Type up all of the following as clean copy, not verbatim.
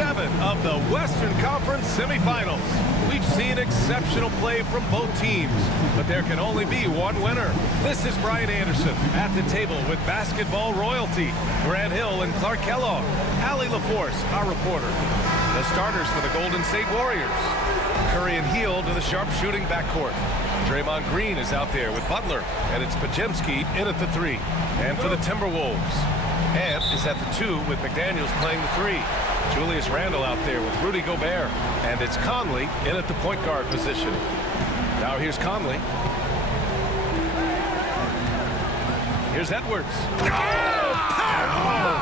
7 of the Western Conference semifinals. We've seen exceptional play from both teams, but there can only be one winner. This is Brian Anderson at the table with basketball royalty, Grant Hill and Clark Kellogg, Allie LaForce, our reporter. The starters for the Golden State Warriors. Curry and Hield to the sharpshooting backcourt. Draymond Green is out there with Butler, and it's Podziemski in at the 3. And for the Timberwolves, Ant is at the 2 with McDaniels playing the 3. Julius Randle out there with Rudy Gobert, and it's Conley in at the point guard position. Now here's Conley. Here's Edwards. Oh, power!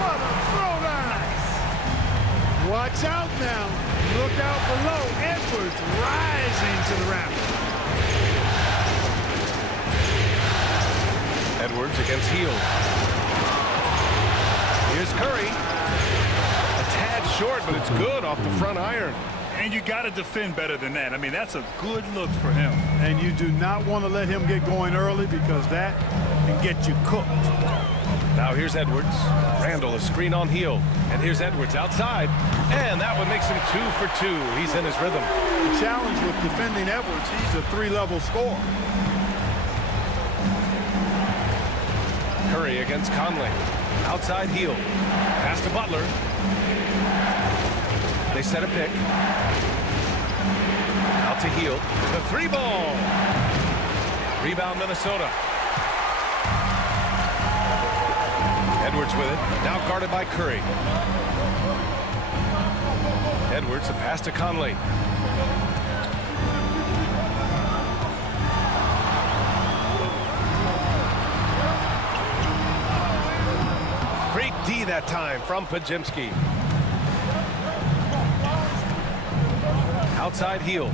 What a throwdown! Watch out now. Look out below. Edwards rising to the rafters. Edwards against Hield. Here's Curry. A tad short, but it's good off the front iron. And you got to defend better than that. I mean, that's a good look for him. And you do not want to let him get going early because that can get you cooked. Now here's Edwards. Randle, a screen on Hield. And here's Edwards outside. And that one makes him 2 for 2. He's in his rhythm. The challenge with defending Edwards, he's a 3-level scorer. Curry against Conley. Outside Hield. Pass to Butler. They set a pick. Out to Hield. The 3-ball. Rebound Minnesota. Edwards with it. Now guarded by Curry. Edwards, a pass to Conley. Great D that time from Podziemski. Outside Hield.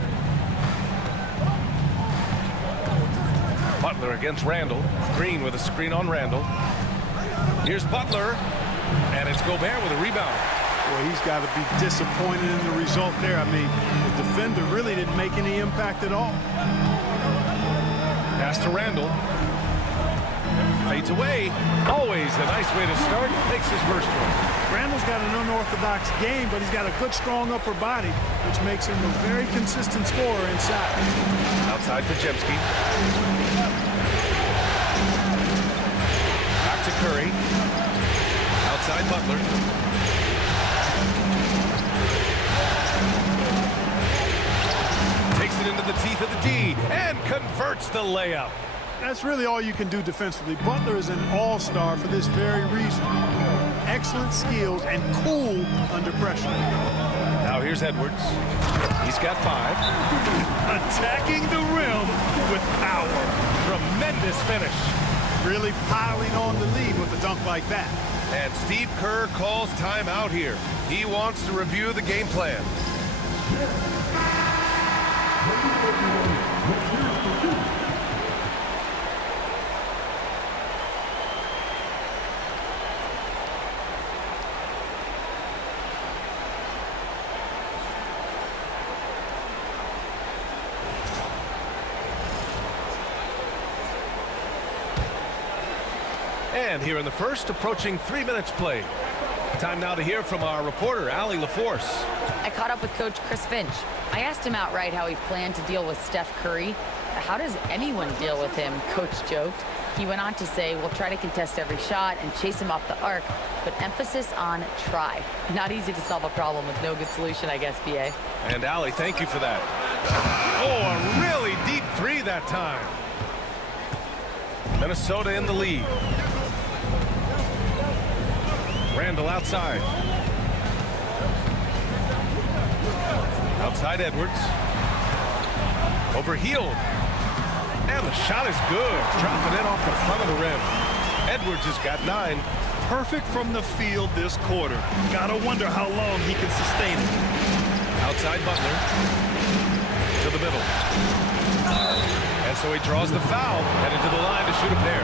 Butler against Randle. Green with a screen on Randle. Here's Butler. And it's Gobert with a rebound. Well, he's got to be disappointed in the result there. I mean, the defender really didn't make any impact at all. Pass to Randle. Fades away. Always a nice way to start. Makes his first one. Randle's got an unorthodox game, but he's got a good, strong upper body, which makes him a very consistent scorer inside. Outside Podziemski. Back to Curry. Outside Butler. Takes it into the teeth of the D and converts the layup. That's really all you can do defensively. Butler is an all-star for this very reason. Excellent skills and cool under pressure. Now here's Edwards. He's got 5. Attacking the rim with power. Tremendous finish. Really piling on the lead with a dunk like that. And Steve Kerr calls timeout here. He wants to review the game plan. And here in the first, approaching 3 minutes played. Time now to hear from our reporter, Allie LaForce. I caught up with Coach Chris Finch. I asked him outright how he planned to deal with Steph Curry. How does anyone deal with him? Coach joked. He went on to say, we'll try to contest every shot and chase him off the arc, but emphasis on try. Not easy to solve a problem with no good solution, I guess, BA. And Allie, thank you for that. Oh, a really deep 3 that time. Minnesota in the lead. Randle outside. Outside Edwards. Over Hield. And the shot is good. Dropping in off the front of the rim. Edwards has got 9. Perfect from the field this quarter. Gotta wonder how long he can sustain it. Outside Butler. To the middle. And so he draws the foul. Headed to the line to shoot a pair.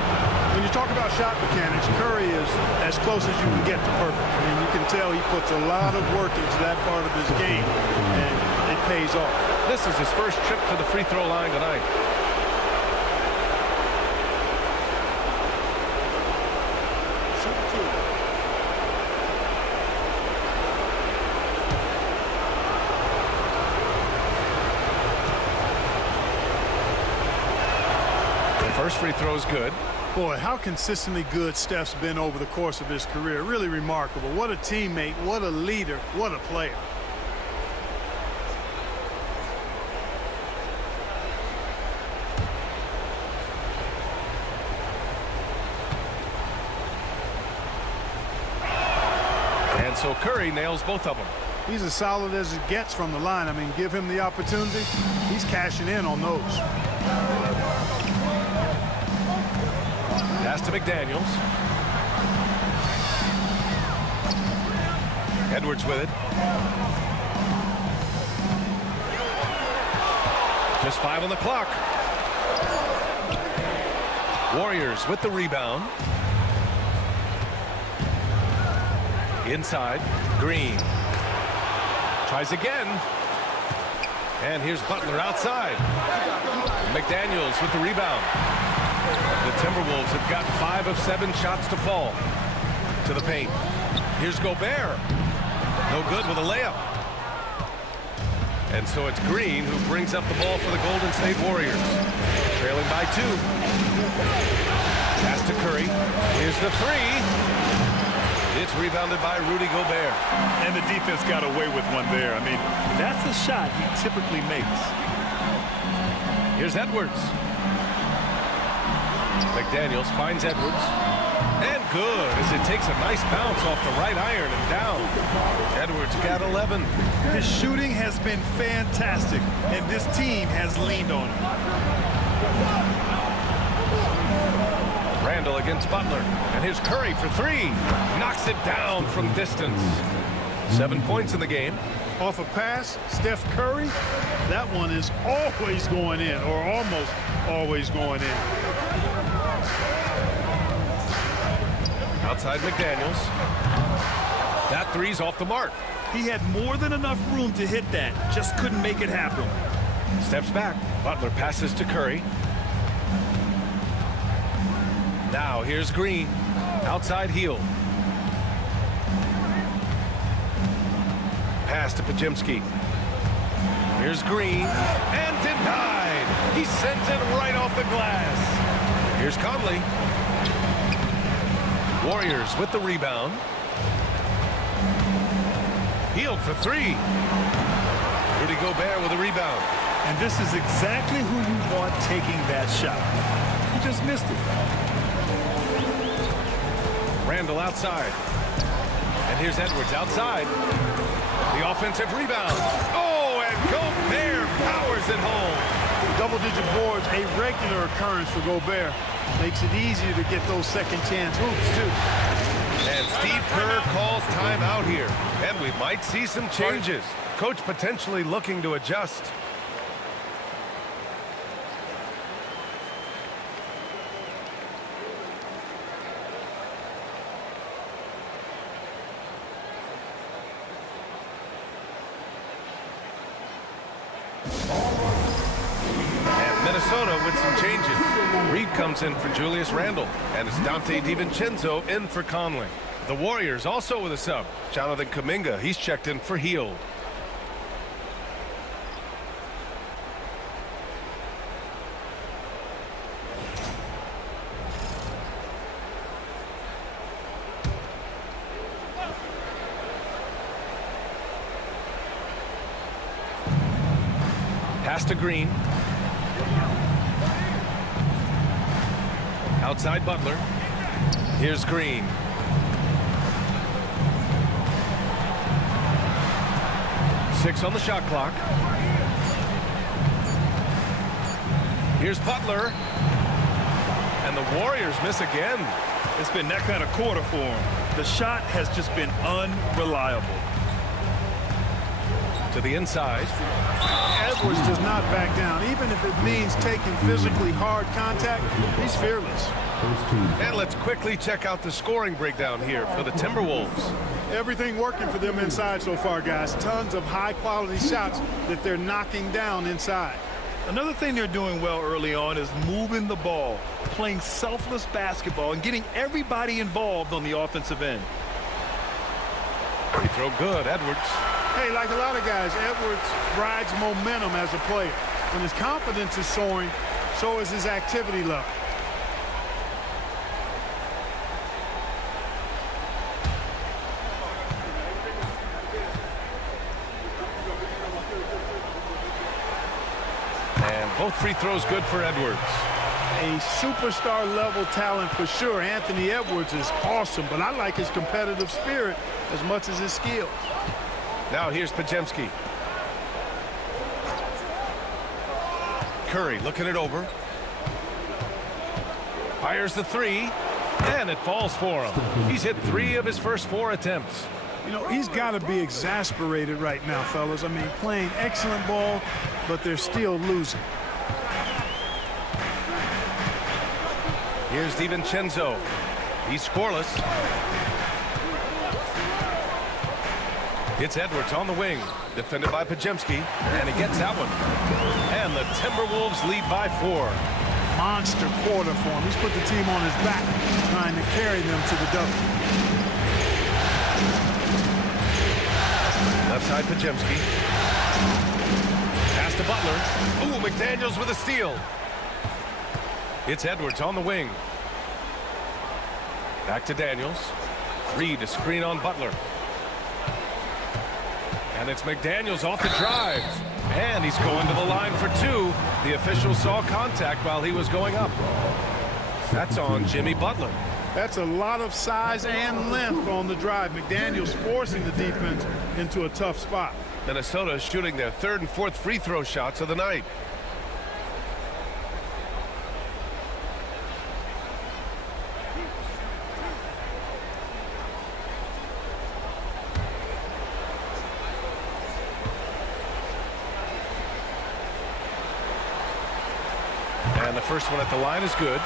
When you talk about shot mechanics, Curry is as close as you can get to perfect. I mean, you can tell he puts a lot of work into that part of his game, and it pays off. This is his first trip to the free throw line tonight. First free throw is good. Boy, how consistently good Steph's been over the course of his career. Really remarkable. What a teammate, what a leader, what a player. And so Curry nails both of them. He's as solid as it gets from the line. I mean, give him the opportunity. He's cashing in on those. Pass to McDaniels. Edwards with it. Just 5 on the clock. Warriors with the rebound. Inside, Green. Tries again. And here's Butler outside. McDaniels with the rebound. The Timberwolves have got 5 of 7 shots to fall. To the paint. Here's Gobert. No good with a layup. And so it's Green who brings up the ball for the Golden State Warriors. Trailing by 2. Pass to Curry. Here's the 3. It's rebounded by Rudy Gobert. And the defense got away with one there. I mean, that's a shot he typically makes. Here's Edwards. McDaniels finds Edwards. And good, as it takes a nice bounce off the right iron and down. Edwards got 11. His shooting has been fantastic, and this team has leaned on him. Randall against Butler. And here's Curry for 3. Knocks it down from distance. 7 points in the game. Off a pass, Steph Curry, that one is always going in, or almost always going in. Outside McDaniels. That 3's off the mark. He had more than enough room to hit that, just couldn't make it happen. Steps back. Butler passes to Curry. Now here's Green. Outside heel. Pass to Pajimski. Here's Green. And denied. He sends it right off the glass. Here's Conley. Warriors with the rebound. Healed for 3. Rudy Gobert with a rebound. And this is exactly who you want taking that shot. He just missed it. Randall outside. And here's Edwards outside. The offensive rebound. Oh, and Gobert powers it home. Double-digit boards, a regular occurrence for Gobert. Makes it easier to get those second-chance hoops, too. And Steve Kerr calls timeout here. And we might see some changes. Coach potentially looking to adjust. Minnesota with some changes. Reed comes in for Julius Randle, and it's Dante DiVincenzo in for Conley. The Warriors also with a sub. Jonathan Kuminga, he's checked in for Hield. Pass to Green. Outside Butler. Here's Green. Six on the shot clock. Here's Butler. And the Warriors miss again. It's been that kind of quarter for him. The shot has just been unreliable. To the inside. Edwards does not back down. Even if it means taking physically hard contact, he's fearless. And let's quickly check out the scoring breakdown here for the Timberwolves. Everything working for them inside so far, guys. Tons of high-quality shots that they're knocking down inside. Another thing they're doing well early on is moving the ball, playing selfless basketball, and getting everybody involved on the offensive end. Free throw good, Edwards. Hey, like a lot of guys, Edwards rides momentum as a player. When his confidence is soaring, so is his activity level. Both free throws good for Edwards. A superstar level talent for sure. Anthony Edwards is awesome, but I like his competitive spirit as much as his skills. Now here's Podziemski. Curry looking it over. Fires the three, and it falls for him. He's hit 3 of his first 4 attempts. You know, he's got to be exasperated right now, fellas. I mean, playing excellent ball, but they're still losing. Here's DiVincenzo. He's scoreless. It's Edwards on the wing, defended by Podziemski, and he gets that one. And the Timberwolves lead by 4. Monster quarter for him. He's put the team on his back, trying to carry them to the double. Left side Podziemski. Pass to Butler. Ooh, McDaniels with a steal. It's Edwards on the wing. Back to Daniels. Reed, a screen on Butler. And it's McDaniels off the drive. And he's going to the line for 2. The official saw contact while he was going up. That's on Jimmy Butler. That's a lot of size and length on the drive. McDaniels forcing the defense into a tough spot. Minnesota is shooting their 3rd and 4th free throw shots of the night. And the first one at the line is good.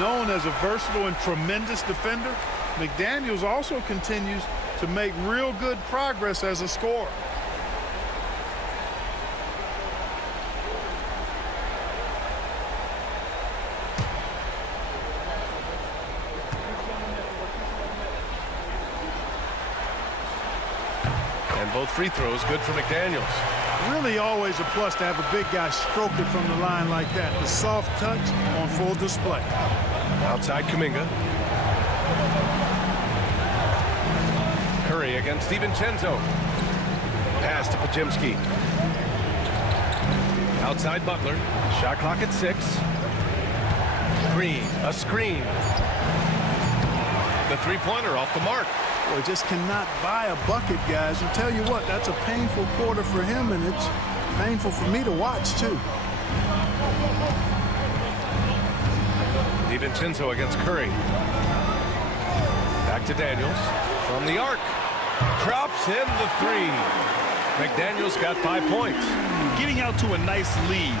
Known as a versatile and tremendous defender, McDaniels also continues to make real good progress as a scorer. And both free throws good for McDaniels. Really always a plus to have a big guy stroke it from the line like that. The soft touch on full display. Outside Kuminga. Curry against DiVincenzo. Pass to Podziemski. Outside Butler. Shot clock at 6. Green, a screen. The three-pointer off the mark. Boy, just cannot buy a bucket, guys. And tell you what, that's a painful quarter for him, and it's painful for me to watch, too. DiVincenzo against Curry. Back to Daniels. From the arc. Drops in the 3. McDaniels got 5 points. Getting out to a nice lead.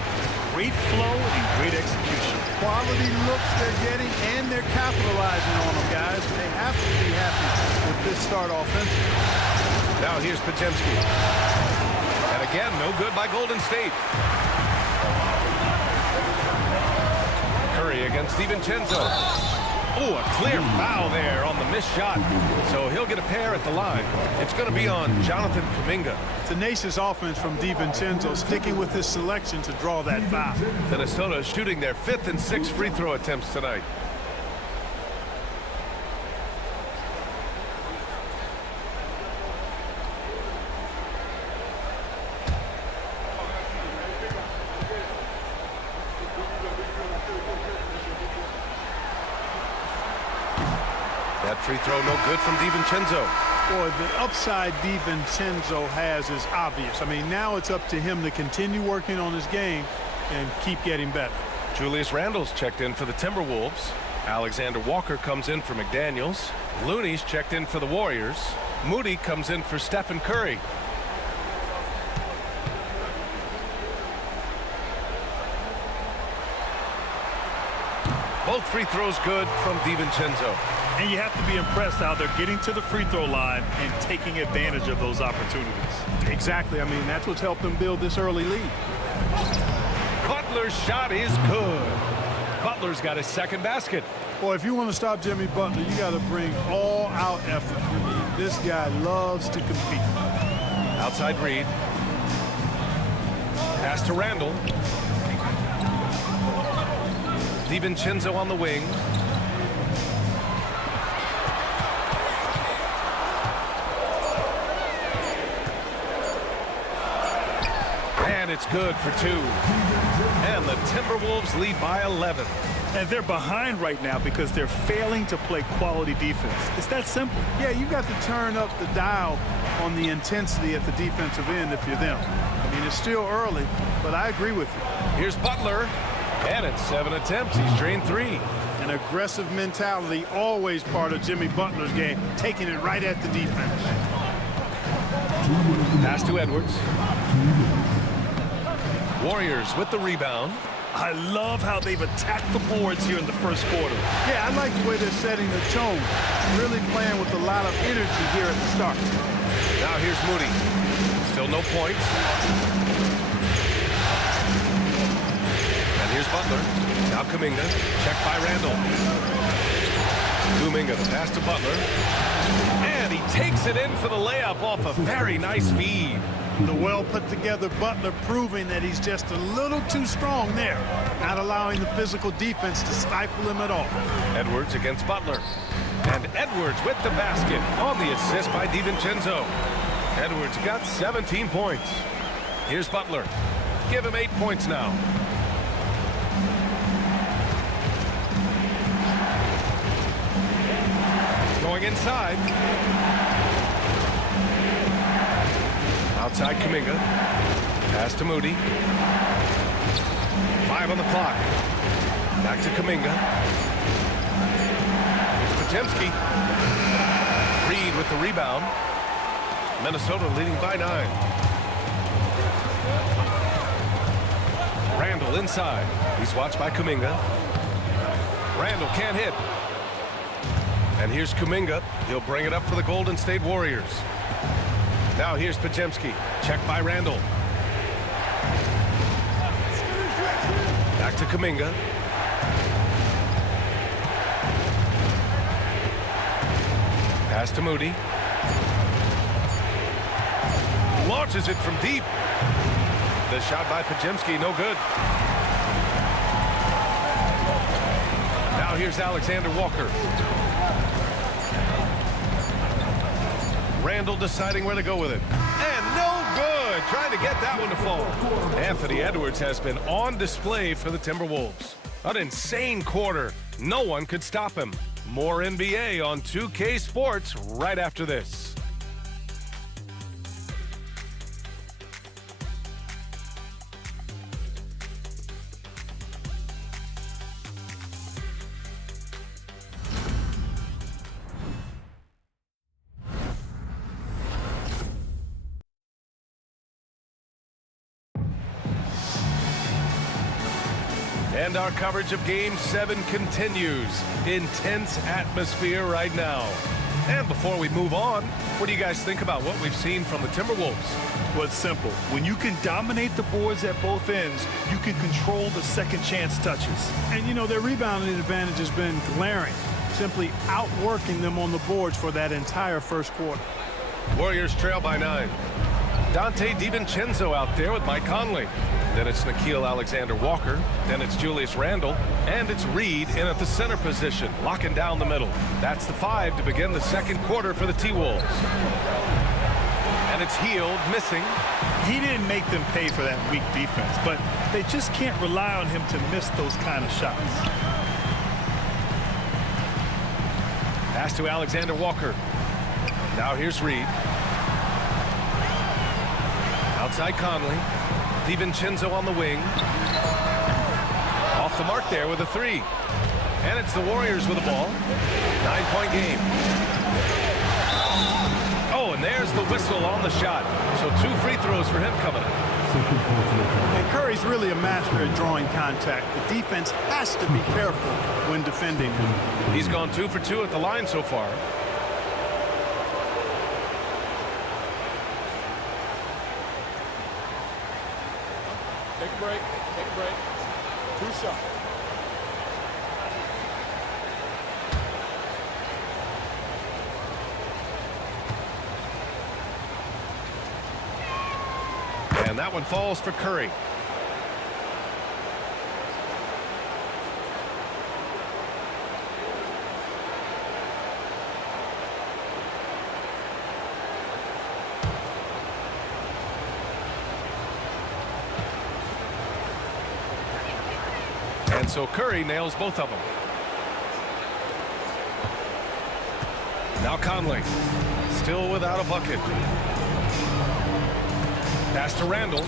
Great flow and great execution. Quality looks they're getting, and they're capitalizing on them, guys. They have to be happy with this start offensively. Now here's Podziemski. And again, no good by Golden State. Curry against DiVincenzo. Oh, a clear foul there on the missed shot. So he'll get a pair at the line. It's going to be on Jonathan Kuminga. Tenacious offense from DiVincenzo, sticking with his selection to draw that foul. Minnesota shooting their 5th and 6th free throw attempts tonight. That free throw no good from DiVincenzo. Boy, the upside DiVincenzo has is obvious. I mean, now it's up to him to continue working on his game and keep getting better. Julius Randle's checked in for the Timberwolves. Alexander Walker comes in for McDaniels. Looney's checked in for the Warriors. Moody comes in for Stephen Curry. Both free throws good from DiVincenzo. And you have to be impressed how they're getting to the free throw line and taking advantage of those opportunities. Exactly. I mean, that's what's helped them build this early lead. Butler's shot is good. Butler's got his 2nd basket. Boy, if you want to stop Jimmy Butler, you got to bring all-out effort. I mean, this guy loves to compete. Outside Reed. Pass to Randle. DiVincenzo on the wing. And And it's good for 2. And the Timberwolves lead by 11. And they're behind right now because they're failing to play quality defense. It's that simple. Yeah, you've got to turn up the dial on the intensity at the defensive end if you're them. I mean, it's still early, but I agree with you. Here's Butler. And in 7 attempts, he's drained 3. An aggressive mentality, always part of Jimmy Butler's game, taking it right at the defense. Pass to Edwards. Warriors with the rebound. I love how they've attacked the boards here in the first quarter. Yeah, I like the way they're setting the tone. Really playing with a lot of energy here at the start. Now here's Moody. Still no points. And here's Butler. Now Kuminga. Checked by Randall. Kuminga, the pass to Butler. And he takes it in for the layup off a very nice feed. The well-put-together Butler proving that he's just a little too strong there, not allowing the physical defense to stifle him at all. Edwards against Butler. And Edwards with the basket on the assist by DiVincenzo. Edwards got 17 points. Here's Butler. Give him 8 points now. Going inside. Outside Kuminga. Pass to Moody. 5 on the clock. Back to Kuminga. Here's Podziemski. Reed with the rebound. Minnesota leading by 9. Randall inside. He's watched by Kuminga. Randall can't hit. And here's Kuminga. He'll bring it up for the Golden State Warriors. Now here's Podziemski. Checked by Randall. Back to Kuminga. Pass to Moody. Launches it from deep. The shot by Podziemski, no good. Now here's Alexander Walker. Randall deciding where to go with it. And no good. Trying to get that one to fall. Anthony Edwards has been on display for the Timberwolves. An insane quarter. No one could stop him. More NBA on 2K Sports right after this. And our coverage of Game 7 continues. Intense atmosphere right now. And before we move on, what do you guys think about what we've seen from the Timberwolves? Well, it's simple. When you can dominate the boards at both ends, you can control the second chance touches. And, you know, their rebounding advantage has been glaring, simply outworking them on the boards for that entire first quarter. Warriors trail by 9. Dante DiVincenzo out there with Mike Conley. Then it's Nickeil Alexander-Walker. Then it's Julius Randle. And it's Reed in at the center position, locking down the middle. That's the 5 to begin the second quarter for the T-Wolves. And it's Hield missing. He didn't make them pay for that weak defense, but they just can't rely on him to miss those kind of shots. Pass to Alexander-Walker. Now here's Reed. Outside Conley. DiVincenzo on the wing. Off the mark there with a 3. And it's the Warriors with the ball. 9-point game. Oh, and there's the whistle on the shot. So 2 free throws for him coming up. And Curry's really a master at drawing contact. The defense has to be careful when defending him. He's gone 2 for 2 at the line so far. Take a break. Take a break. 2 shots. And that one falls for Curry. And so Curry nails both of them. Now Conley, still without a bucket. Pass to Randall.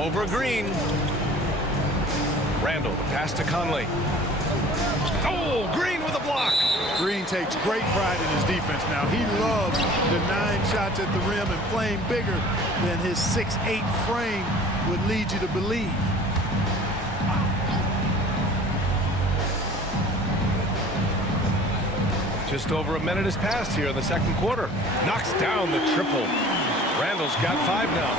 Over Green. Randall, the pass to Conley. Oh, Green with a block. Green takes great pride in his defense now. He loves the 9 shots at the rim and playing bigger than his 6'8" frame would lead you to believe. Just over a minute has passed here in the second quarter. Knocks down the triple. Randall's got 5 now.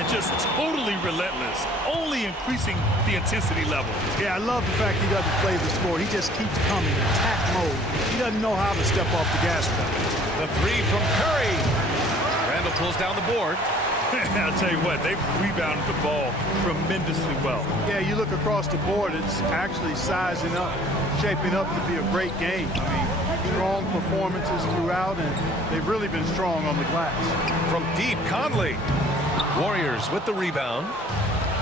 And just totally relentless, only increasing the intensity level. Yeah, I love the fact he doesn't play the score. He just keeps coming, attack mode. He doesn't know how to step off the gas pedal. The 3 from Curry. Randall pulls down the board. I'll tell you what, they've rebounded the ball tremendously well. Yeah, you look across the board, it's actually sizing up, shaping up to be a great game. I mean, strong performances throughout, and they've really been strong on the glass. From deep, Conley. Warriors with the rebound.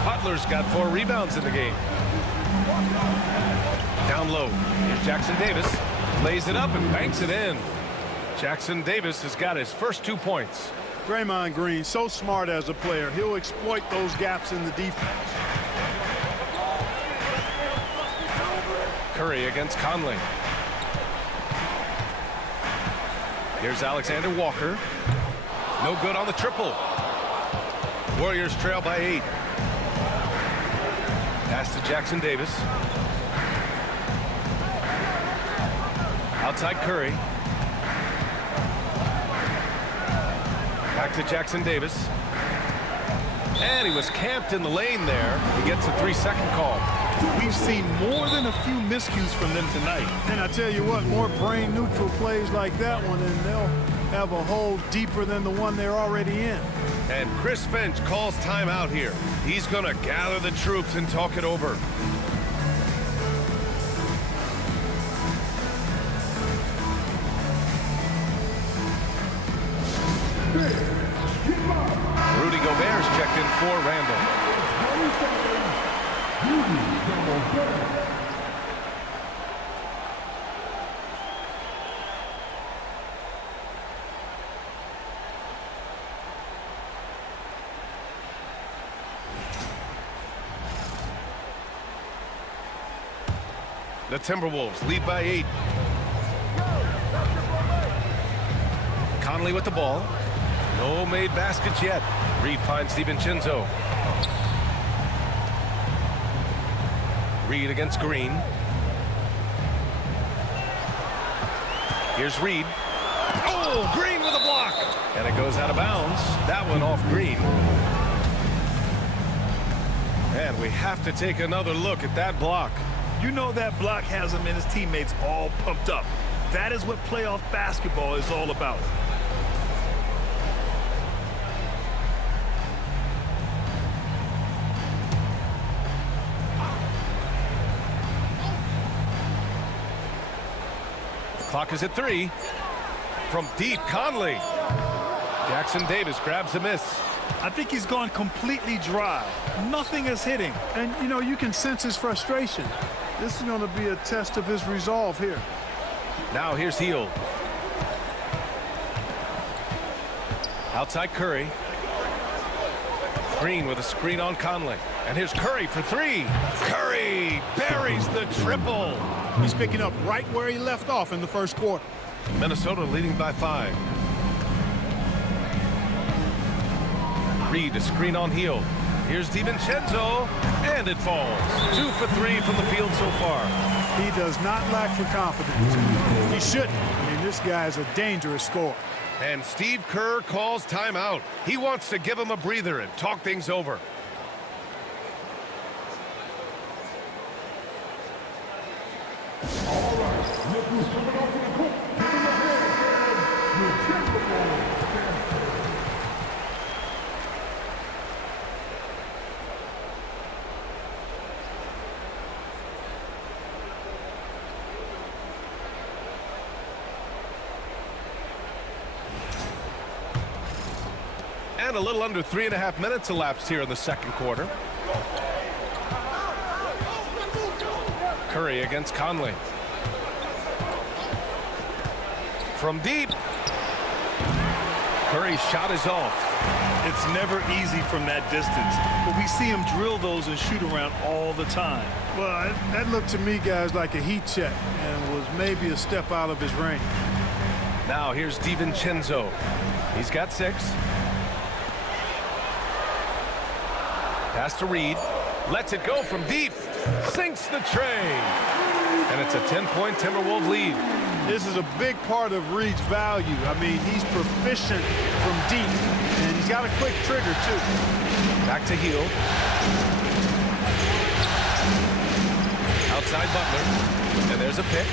Butler's got 4 rebounds in the game. Down low. Here's Jackson Davis. Lays it up and banks it in. Jackson Davis has got his first 2 points. Draymond Green, so smart as a player. He'll exploit those gaps in the defense. Curry against Conley. Here's Alexander Walker. No good on the triple. Warriors trail by 8. Pass to Jackson Davis. Outside Curry. Back to Jackson Davis. And he was camped in the lane there. He gets a 3-second call. We've seen more than a few miscues from them tonight. And I tell you what, more brain-neutral plays like that one, and they'll have a hole deeper than the one they're already in. And Chris Finch calls timeout here. He's going to gather the troops and talk it over. Rudy Gobert's checked in for Randall. The Timberwolves lead by 8. Conley with the ball. No made baskets yet. Reed finds DiVincenzo. Reed against Green. Here's Reed. Oh, Green with a block. And it goes out of bounds. That one off Green. And we have to take another look at that block. You know that block has him and his teammates all pumped up. That is what playoff basketball is all about. Clock is at 3. From deep, Conley. Jackson Davis grabs a miss. I think he's gone completely dry. Nothing is hitting. And, you know, you can sense his frustration. This is going to be a test of his resolve here. Now here's Hield. Outside Curry. Green with a screen on Conley. And here's Curry for 3. Curry buries the triple. He's picking up right where he left off in the first quarter. Minnesota leading by 5. Reed, a screen on Hield. Here's DiVincenzo, and it falls. 2 for 3 from the field so far. He does not lack for confidence. He shouldn't. I mean, this guy's a dangerous scorer. And Steve Kerr calls timeout. He wants to give him a breather and talk things over. And a little under 3.5 minutes elapsed here in the second quarter. Curry against Conley. From deep. Curry's shot is off. It's never easy from that distance, but we see him drill those and shoot around all the time. Well, that looked to me, guys, like a heat check and was maybe a step out of his range. Now here's DiVincenzo. He's got 6. Pass to Reed. Lets it go from deep. Sinks the tray. And it's a 10-point Timberwolves lead. This is a big part of Reed's value. I mean, he's proficient from deep, and he's got a quick trigger, too. Back to Hield. Outside Butler. And there's a pick.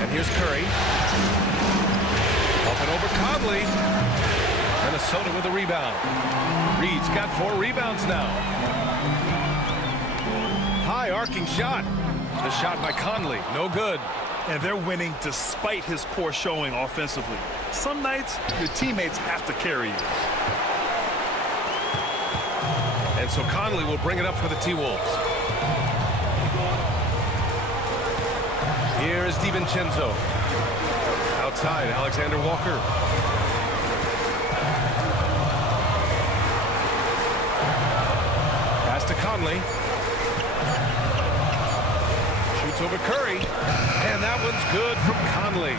And here's Curry. Up and over Conley. Minnesota with a rebound. Reed's got 4 rebounds now. High arcing shot. The shot by Conley, no good. And they're winning despite his poor showing offensively. Some nights, your teammates have to carry you. And so Conley will bring it up for the T-Wolves. Here is DiVincenzo. Outside, Alexander Walker. Pass to Conley. Shoots over Curry. And that one's good from Conley.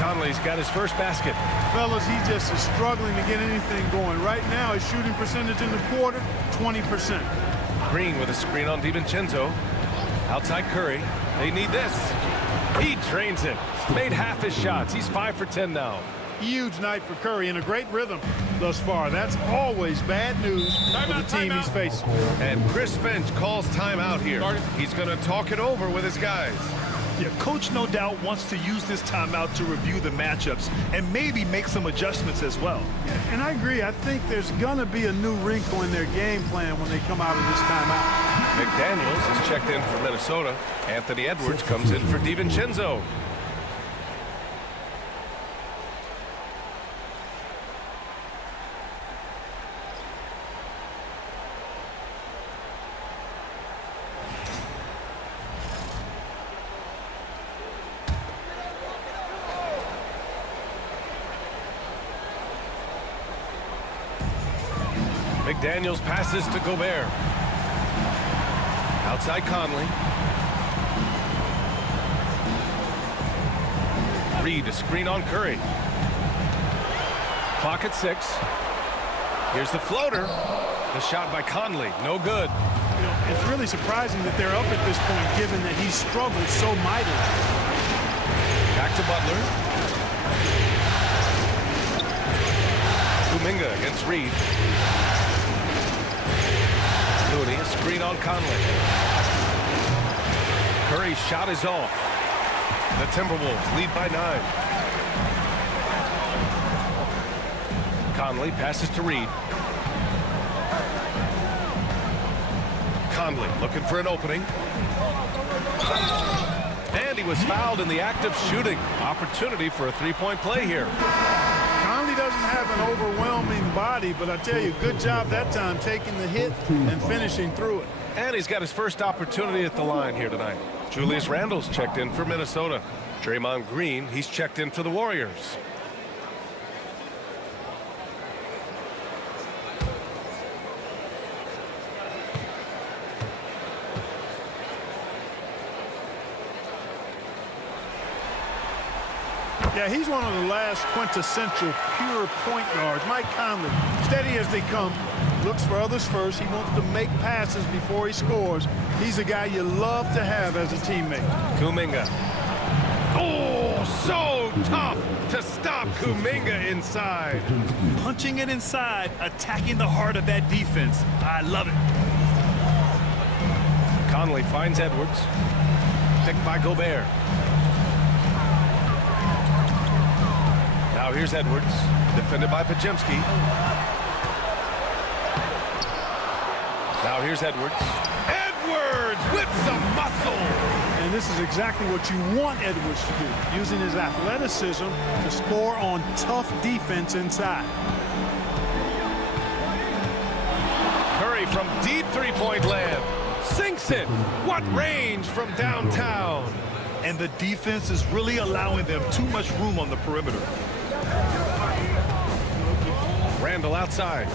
Conley's got his first basket. Fellas, he just is struggling to get anything going. Right now, his shooting percentage in the quarter, 20%. Green with a screen on DiVincenzo. Outside Curry. They need this. He drains it. Made half his shots. He's 5 for 10 now. Huge night for Curry and a great rhythm thus far. That's always bad news for the team he's facing. And Chris Finch calls timeout here. He's going to talk it over with his guys. Yeah, coach no doubt wants to use this timeout to review the matchups and maybe make some adjustments as well. Yeah, and I agree. I think there's going to be a new wrinkle in their game plan when they come out of this timeout. McDaniels is checked in for Minnesota. Anthony Edwards comes in for DiVincenzo. McDaniels passes to Gobert. Outside Conley. Reed, a screen on Curry. Clock at 6. Here's the floater. The shot by Conley, no good. You know, it's really surprising that they're up at this point, given that he struggled so mightily. Back to Butler. Kuminga against Reed. Looney, a screen on Conley. Curry's shot is off. The Timberwolves lead by 9. Conley passes to Reed. Conley looking for an opening. And he was fouled in the act of shooting. Opportunity for a three-point play here. Conley doesn't have an overwhelming body, but I tell you, good job that time taking the hit and finishing through it. And he's got his first opportunity at the line here tonight. Julius Randle's checked in for Minnesota. Draymond Green, he's checked in for the Warriors. Yeah, he's one of the last quintessential pure point guards. Mike Conley, steady as they come, looks for others first. He wants to make passes before he scores. He's a guy you love to have as a teammate. Kuminga. Oh, so tough to stop Kuminga inside. Punching it inside, attacking the heart of that defense. I love it. Conley finds Edwards. Picked by Gobert. Now here's Edwards, defended by Pajemski. Now here's Edwards. Edwards with some muscle. And this is exactly what you want Edwards to do, using his athleticism to score on tough defense inside. Curry from deep three-point land. Sinks it. What range from downtown. And the defense is really allowing them too much room on the perimeter. Randall outside.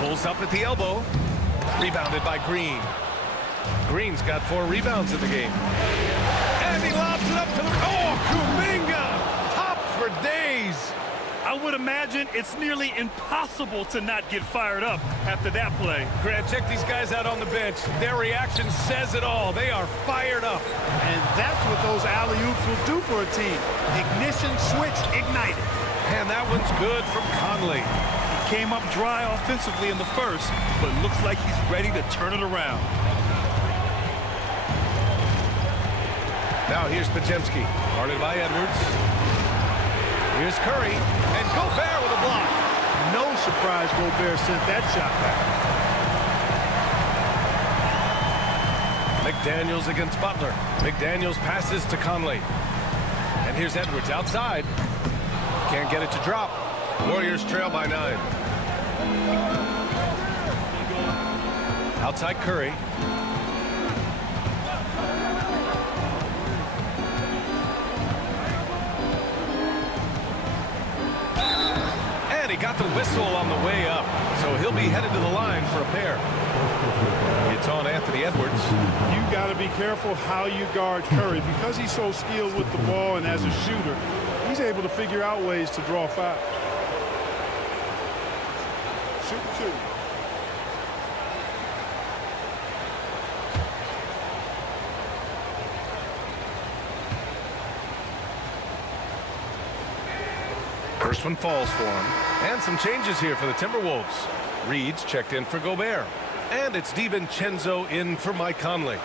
Pulls up at the elbow. Rebounded by Green. Green's got 4 rebounds in the game. And he lobs it up to the... Oh, Kuminga! Hop for days. I would imagine it's nearly impossible to not get fired up after that play. Grant, check these guys out on the bench. Their reaction says it all. They are fired up. And that's what those alley-oops will do for a team. Ignition switch ignited. And that one's good from Conley. He came up dry offensively in the first, but looks like he's ready to turn it around. Now here's Podziemski, guarded by Edwards. Here's Curry, and Gobert with a block. No surprise Gobert sent that shot back. McDaniels against Butler. McDaniels passes to Conley. And here's Edwards outside. Can't get it to drop. Warriors trail by 9. Outside Curry. He got the whistle on the way up, so he'll be headed to the line for a pair. It's on Anthony Edwards. You got to be careful how you guard Curry because he's so skilled with the ball and as a shooter, he's able to figure out ways to draw fouls. Shoot 2. First one falls for him. And some changes here for the Timberwolves. Reed's checked in for Gobert. And it's DiVincenzo in for Mike Conley.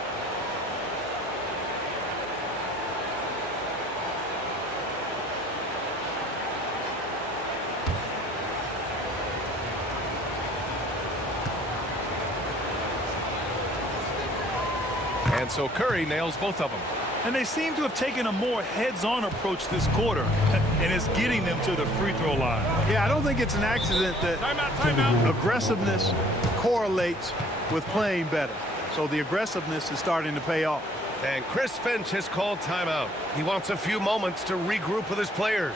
And so Curry nails both of them. And they seem to have taken a more heads-on approach this quarter, and it's getting them to the free throw line. Yeah, I don't think it's an accident that Timeout. aggressiveness correlates with playing better. So the aggressiveness is starting to pay off. And Chris Finch has called timeout. He wants a few moments to regroup with his players.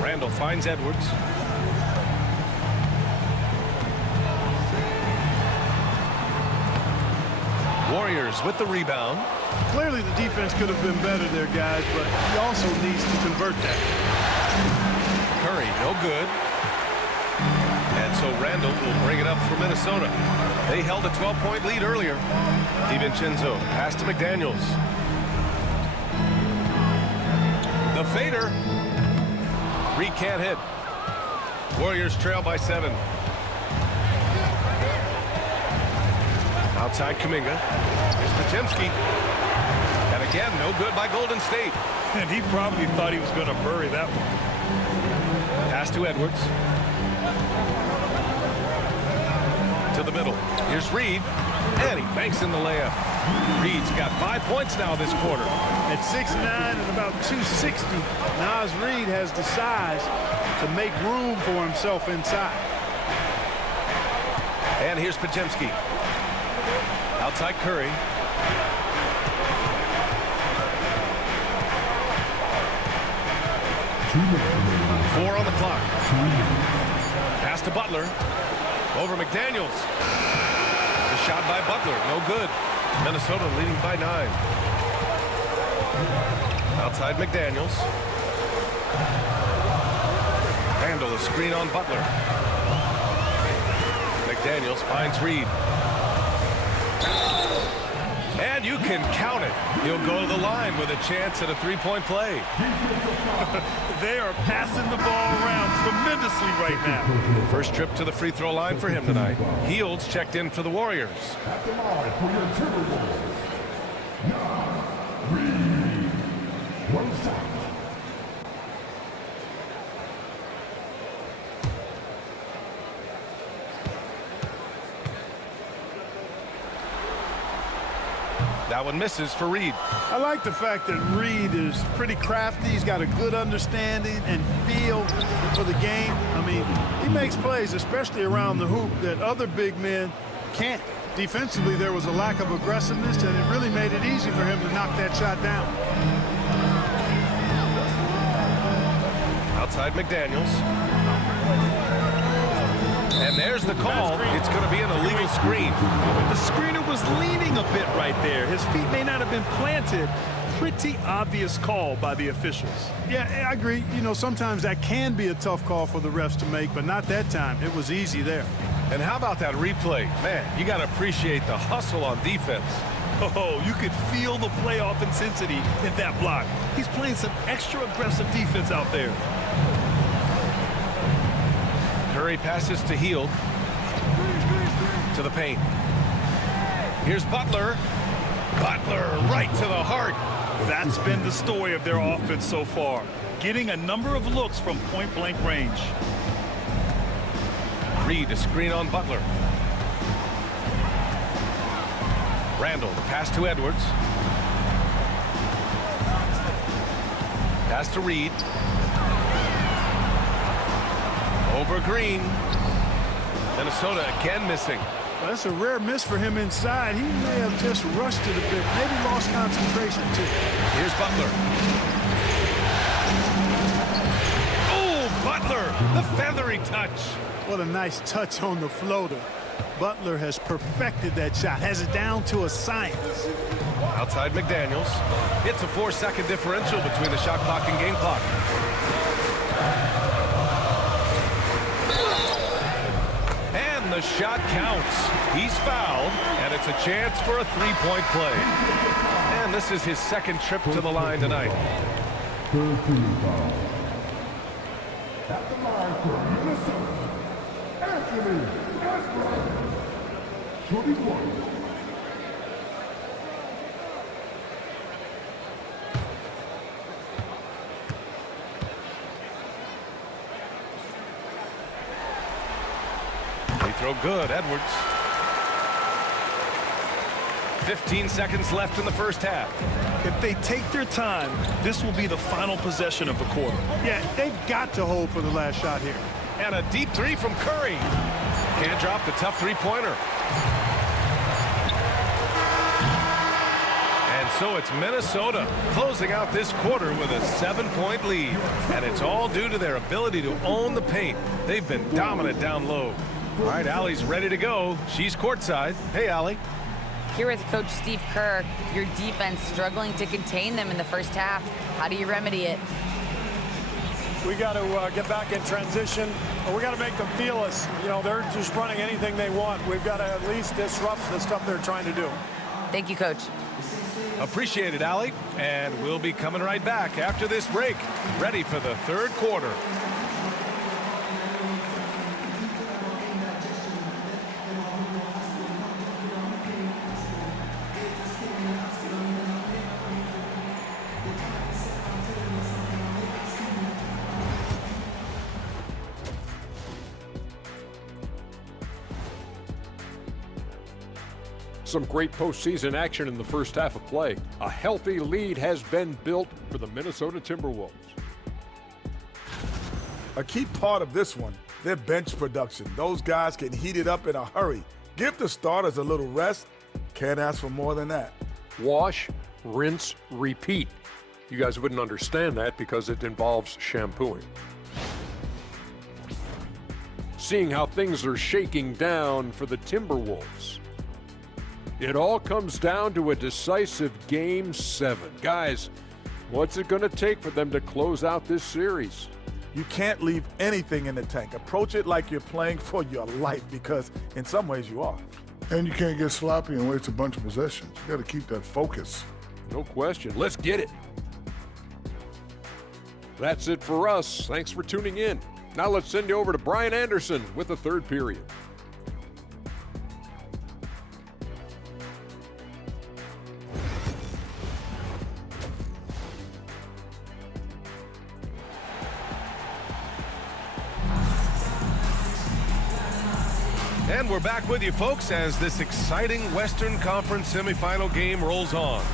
Randall finds Edwards. Warriors with the rebound. Clearly the defense could have been better there, guys, but he also needs to convert that. Curry, no good. And so Randall will bring it up for Minnesota. They held a 12-point lead earlier. DiVincenzo pass to McDaniels. The fader. Reed can't hit. Warriors trail by 7. Outside Kuminga. Here's Podziemski. And again, no good by Golden State. And he probably thought he was going to bury that one. Pass to Edwards. To the middle. Here's Reed. And he banks in the layup. Reed's got 5 points now this quarter. At 6'9" and about 260, Naz Reid has the size to make room for himself inside. And here's Podziemski. Outside Curry. Four on the clock. Pass to Butler. Over McDaniels. The shot by Butler. No good. Minnesota leading by 9. Outside McDaniels. Handle a screen on Butler. McDaniels finds Reed. And you can count it. He'll go to the line with a chance at a three-point play. They are passing the ball around tremendously right now. First trip to the free throw line for him tonight. Fields checked in for the Warriors. At the line for your Timberwolves, Reed. One shot. That one misses for Reed. I like the fact that Reed is pretty crafty. He's got a good understanding and feel for the game. I mean, he makes plays, especially around the hoop, that other big men can't. Defensively, there was a lack of aggressiveness, and it really made it easy for him to knock that shot down. Outside McDaniels. And there's the call. It's going to be an illegal screen. The screener was leaning a bit right there. His feet may not have been planted. Pretty obvious call by the officials. Yeah, I agree. You know, sometimes that can be a tough call for the refs to make, but not that time. It was easy there. And how about that replay? Man, you got to appreciate the hustle on defense. Oh, you could feel the playoff intensity in that block. He's playing some extra aggressive defense out there. Curry passes to Hield. To the paint. Here's Butler. Butler right to the heart. That's been the story of their offense so far. Getting a number of looks from point-blank range. Reed, a screen on Butler. Randall, the pass to Edwards. Pass to Reed. Over Green. Minnesota again missing. Well, that's a rare miss for him inside. He may have just rushed it a bit, maybe lost concentration too. Here's Butler. Oh, Butler, the feathery touch. What a nice touch on the floater. Butler has perfected that shot, has it down to a science. Outside McDaniels. It's a 4-second differential between the shot clock and game clock. And the shot counts. He's fouled, and it's a chance for a three-point play. And this is his second trip to the line tonight. 13 foul. At the line for Minnesota, Anthony Edwards. Shooting one. Free throw good, Edwards. 15 seconds left in the first half. If they take their time, this will be the final possession of the quarter. Yeah, they've got to hold for the last shot here. And a deep three from Curry. Can't drop the tough three-pointer. And so it's Minnesota closing out this quarter with a 7-point lead. And it's all due to their ability to own the paint. They've been dominant down low. All right, Allie's ready to go. She's courtside. Hey, Allie. Here with Coach Steve Kerr, your defense struggling to contain them in the first half. How do you remedy it? We got to get back in transition, or we got to make them feel us. You know, they're just running anything they want. We've got to at least disrupt the stuff they're trying to do. Thank you, Coach. Appreciate it, Allie. And we'll be coming right back after this break, ready for the third quarter. Some great postseason action in the first half of play. A healthy lead has been built for the Minnesota Timberwolves. A key part of this one, their bench production. Those guys can heat it up in a hurry. Give the starters a little rest. Can't ask for more than that. Wash, rinse, repeat. You guys wouldn't understand that because it involves shampooing. Seeing how things are shaking down for the Timberwolves. It all comes down to a decisive Game 7. Guys, what's it going to take for them to close out this series? You can't leave anything in the tank. Approach it like you're playing for your life because in some ways you are. And you can't get sloppy and waste a bunch of possessions. You got to keep that focus. No question. Let's get it. That's it for us. Thanks for tuning in. Now let's send you over to Brian Anderson with the third period. And we're back with you, folks, as this exciting Western Conference semifinal game rolls on.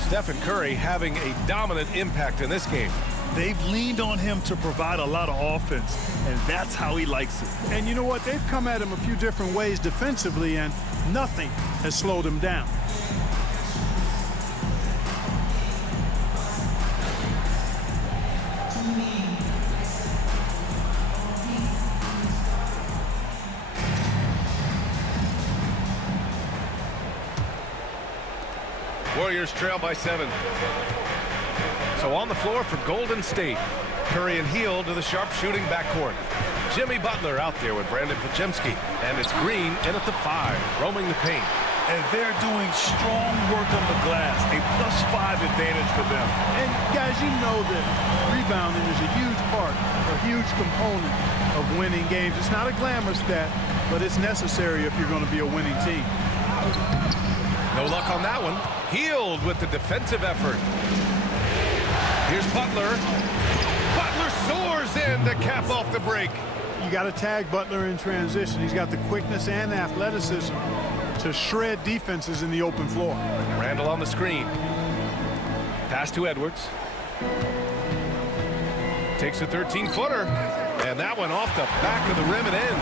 Stephen Curry having a dominant impact in this game. They've leaned on him to provide a lot of offense, and that's how he likes it. And you know what? They've come at him a few different ways defensively, and nothing has slowed him down. Warriors trail by 7. So on the floor for Golden State. Curry and Hield to the sharpshooting backcourt. Jimmy Butler out there with Brandon Podziemski. And it's Green in at the 5, roaming the paint. And they're doing strong work on the glass, a +5 advantage for them. And guys, you know that rebounding is a huge part, a huge component of winning games. It's not a glamour stat, but it's necessary if you're going to be a winning team. No luck on that one. Hield with the defensive effort. Here's Butler. Butler soars in to cap off the break. You got to tag Butler in transition. He's got the quickness and athleticism to shred defenses in the open floor. Randall on the screen. Pass to Edwards. Takes a 13-footer. And that one off the back of the rim and in.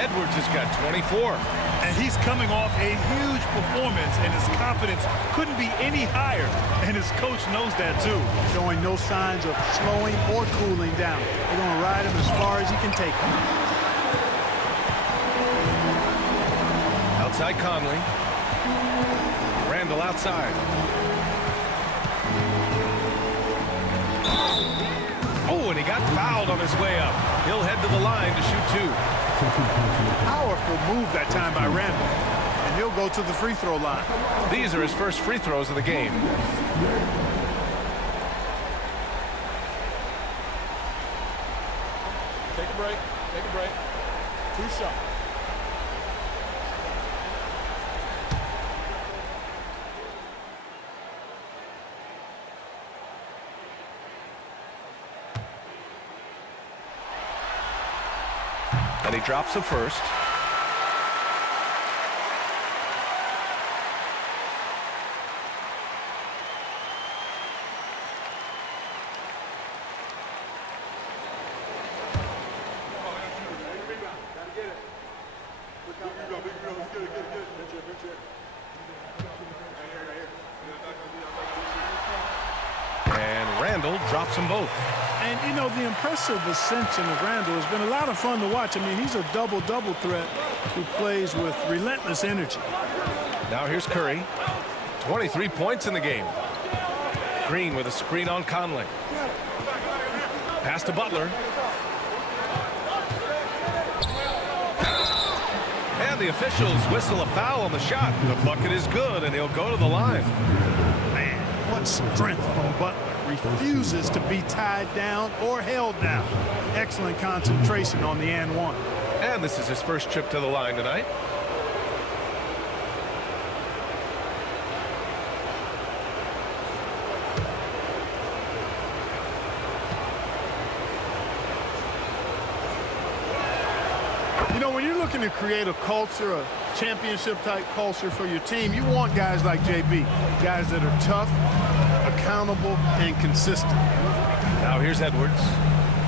Edwards has got 24. And he's coming off a huge performance, and his confidence couldn't be any higher. And his coach knows that, too. Showing no signs of slowing or cooling down. They're going to ride him as far as he can take him. Outside Conley. Randall outside. Oh, and he got fouled on his way up. He'll head to the line to shoot 2. Powerful move that time by Randall. And he'll go to the free throw line. These are his first free throws of the game. Take a break. Take a break. 2 shots. And he drops the first. And Randall drops them both. And, you know, the impressive ascension of Randall has been a lot of fun to watch. I mean, he's a double-double threat who plays with relentless energy. Now here's Curry. 23 points in the game. Green with a screen on Conley. Pass to Butler. And the officials whistle a foul on the shot. The bucket is good, and he'll go to the line. Man, what strength from Butler. Refuses to be tied down or held down. Excellent concentration on the and one. And this is his first trip to the line tonight. You know, when you're looking to create a culture, a championship-type culture for your team, you want guys like JB, guys that are tough, accountable, and consistent. Now here's Edwards.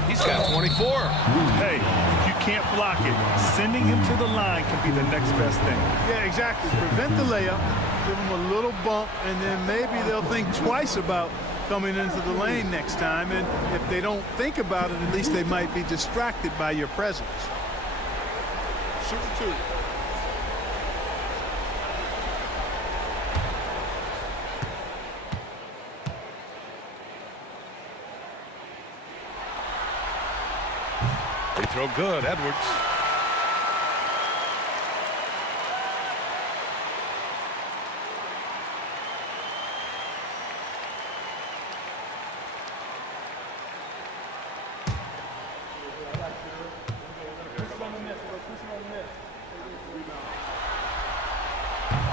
He's got 24. Hey, if you can't block it, sending him to the line can be the next best thing. Yeah, exactly. Prevent the layup, give them a little bump, and then maybe they'll think twice about coming into the lane next time. And if they don't think about it, at least they might be distracted by your presence. Shoot 2. They throw good, Edwards.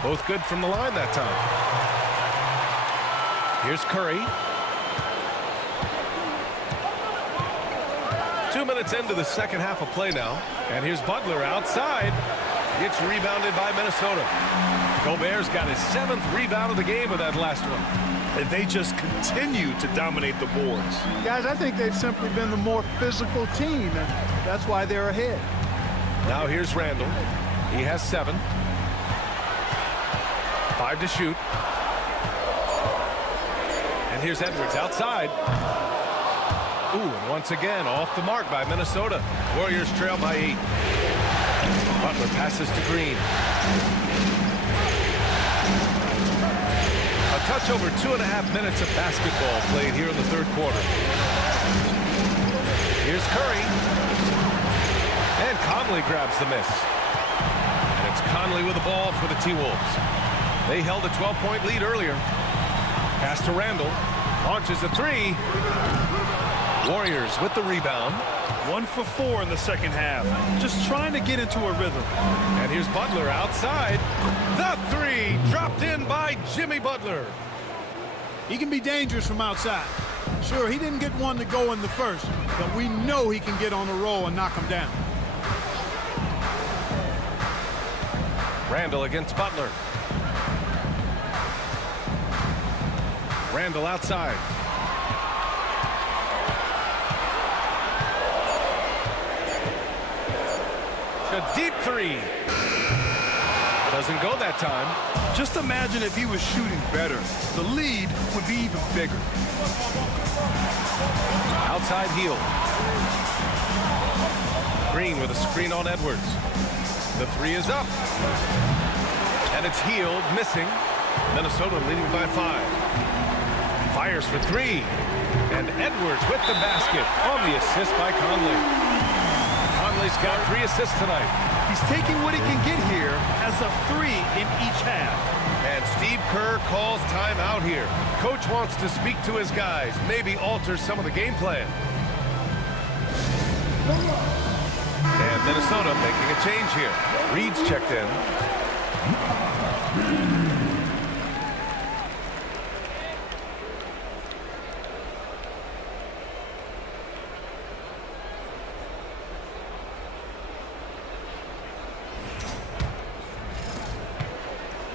Both good from the line that time. Here's Curry. 2 minutes into the second half of play now. And here's Butler outside. It's rebounded by Minnesota. Gobert's got his 7th rebound of the game with that last one. And they just continue to dominate the boards. Guys, I think they've simply been the more physical team, and that's why they're ahead. Now here's Randall. He has 7. 5 to shoot. And here's Edwards outside. Ooh, and once again off the mark by Minnesota. Warriors trail by 8. Butler passes to Green. A touch over 2.5 minutes of basketball played here in the third quarter. Here's Curry. And Conley grabs the miss. And it's Conley with the ball for the T-Wolves. They held a 12-point lead earlier. Pass to Randall. Launches a 3. Warriors with the rebound. 1 for 4 in the second half. Just trying to get into a rhythm. And here's Butler outside. The 3 dropped in by Jimmy Butler. He can be dangerous from outside. Sure, he didn't get one to go in the first, but we know he can get on a roll and knock him down. Randall against Butler. Randall outside. A deep 3. Doesn't go that time. Just imagine if he was shooting better. The lead would be even bigger. Outside heel. Green with a screen on Edwards. The 3 is up. And it's healed, missing. Minnesota leading by 5. Fires for 3. And Edwards with the basket on the assist by Conley. Conley's got 3 assists tonight. He's taking what he can get here as a 3 in each half. And Steve Kerr calls timeout here. Coach wants to speak to his guys, maybe alter some of the game plan. And Minnesota making a change here. Reed's checked in.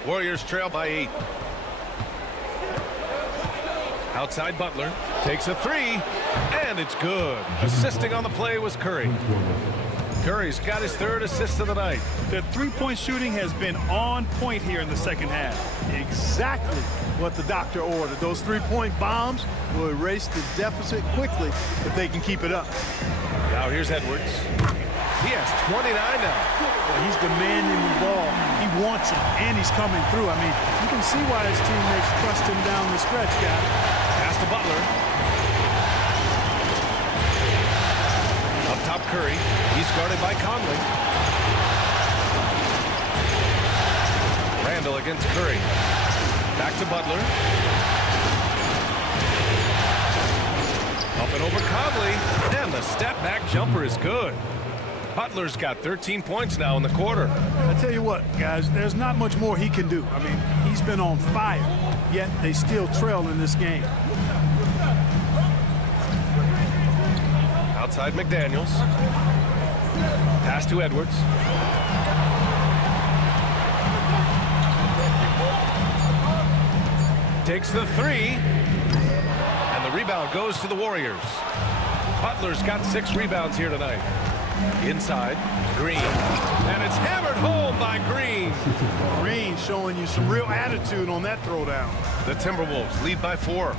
Warriors trail by 8. Outside Butler takes a 3, and it's good. Assisting on the play was Curry. Curry's got his 3rd assist of the night. The three-point shooting has been on point here in the second half. Exactly what the doctor ordered. Those 3-point bombs will erase the deficit quickly if they can keep it up. Now here's Edwards. He has 29 now. He's demanding the ball. He wants it, and he's coming through. I mean, you can see why his teammates trust him down the stretch, guys. Pass to Butler. Up top, Curry. He's guarded by Conley. Randall against Curry. Back to Butler. Up and over Conley. And the step-back jumper is good. Butler's got 13 points now in the quarter. I tell you what, guys, there's not much more he can do. I mean, he's been on fire, yet they still trail in this game. Outside McDaniels. Pass to Edwards. Takes the 3. And the rebound goes to the Warriors. Butler's got 6 rebounds here tonight. Inside, Green. And it's hammered home by Green. Green showing you some real attitude on that throwdown. The Timberwolves lead by 4.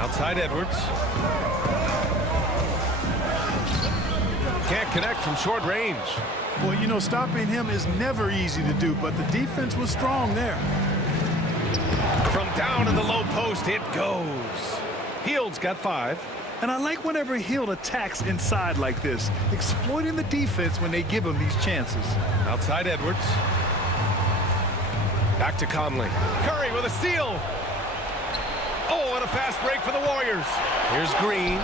Outside Edwards. Can't connect from short range. Well, you know, stopping him is never easy to do, but the defense was strong there. From down in the low post, it goes. Hield's got 5. And I like whenever Hield attacks inside like this, exploiting the defense when they give him these chances. Outside Edwards. Back to Conley. Curry with a steal. Oh, and a fast break for the Warriors. Here's Green.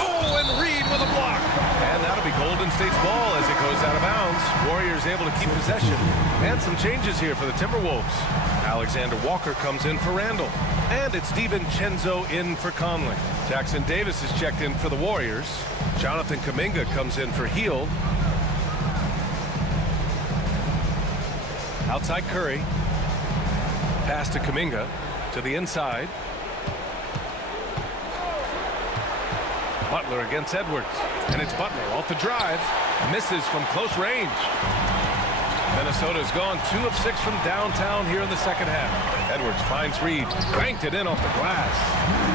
Oh, Oh, and Reed with a block. And that'll be Golden State's ball as it goes out of bounds. Warriors able to keep possession. And some changes here for the Timberwolves. Alexander Walker comes in for Randall. And it's DiVincenzo in for Conley. Jackson Davis is checked in for the Warriors. Jonathan Kuminga comes in for Hield. Outside Curry. Pass to Kuminga to the inside. Butler against Edwards. And it's Butler off the drive. Misses from close range. Minnesota's gone 2 of 6 from downtown here in the second half. Edwards finds Reed. Banked it in off the glass.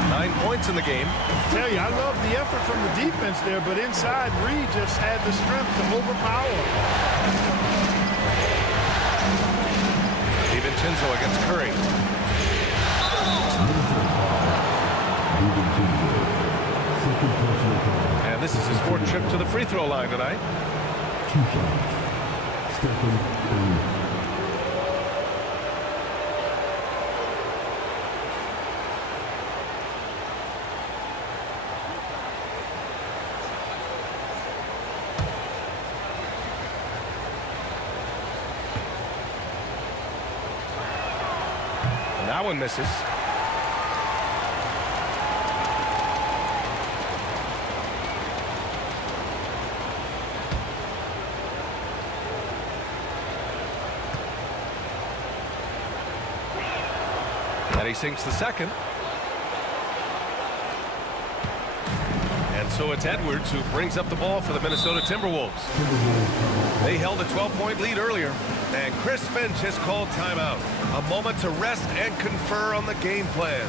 9 points in the game. I tell you, I love the effort from the defense there, but inside, Reed just had the strength to overpower. DiVincenzo against Curry. And this is his 4th trip to the free throw line tonight. 2 shots. Stephen Curry. And that one misses. And he sinks the second. And so it's Edwards who brings up the ball for the Minnesota Timberwolves. They held a 12-point lead earlier, and Chris Finch has called timeout. A moment to rest and confer on the game plan.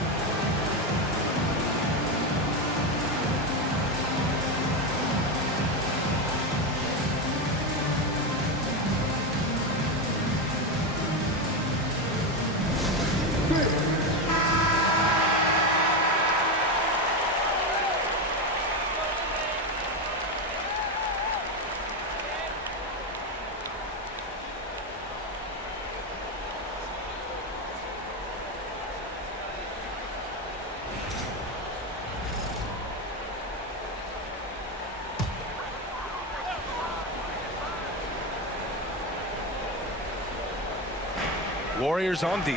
Warriors on D.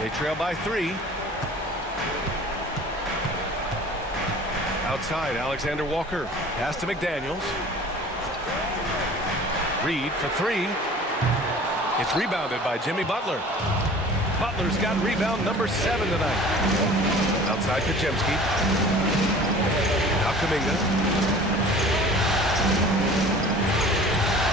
They trail by 3. Outside, Alexander Walker. Pass to McDaniels. Reed for 3. It's rebounded by Jimmy Butler. Butler's got rebound number 7 tonight. Outside Podziemski. Now Kuminga.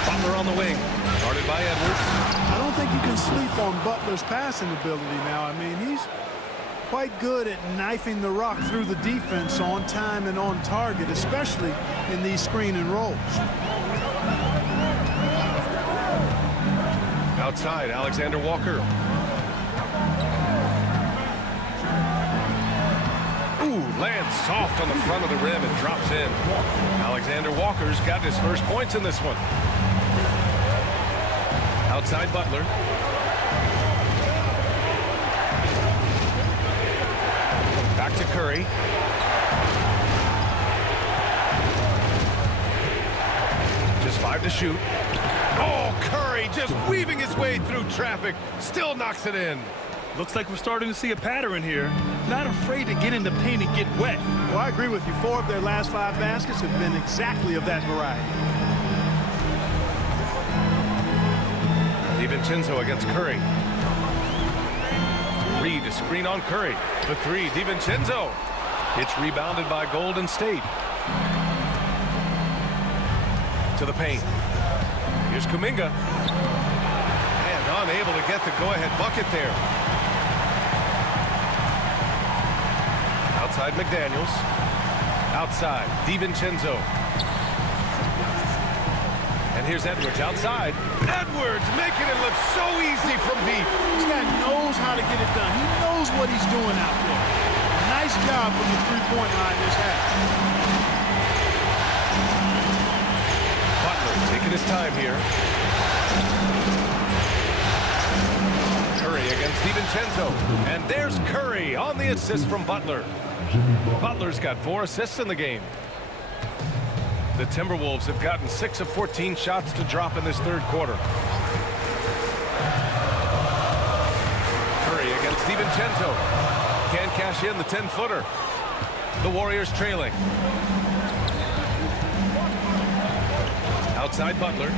Butler on the wing. Guarded by Edwards. I don't think you can sleep on Butler's passing ability now. I mean, he's quite good at knifing the rock through the defense on time and on target, especially in these screen and rolls. Outside, Alexander Walker. Ooh, lands soft on the front of the rim and drops in. Alexander Walker's got his first points in this one. Outside Butler. Back to Curry. Just 5 to shoot. Oh, Curry just weaving his way through traffic. Still knocks it in. Looks like we're starting to see a pattern here. Not afraid to get in the paint and get wet. Well, I agree with you. 4 of their last 5 baskets have been exactly of that variety. DiVincenzo against Curry. Reed to screen on Curry. For 3, DiVincenzo. It's rebounded by Golden State. To the paint. Here's Kuminga. And unable to get the go-ahead bucket there. Outside McDaniels. Outside DiVincenzo. And here's Edwards outside. Edwards making it look so easy from deep. This guy knows how to get it done. He knows what he's doing out there. Nice job from the three-point line this half. Butler taking his time here. Curry against DiVincenzo. And there's Curry on the assist from Butler. Butler's got 4 assists in the game. The Timberwolves have gotten 6 of 14 shots to drop in this third quarter. Curry against DiVincenzo. Can't cash in the 10-footer. The Warriors trailing. Outside Butler.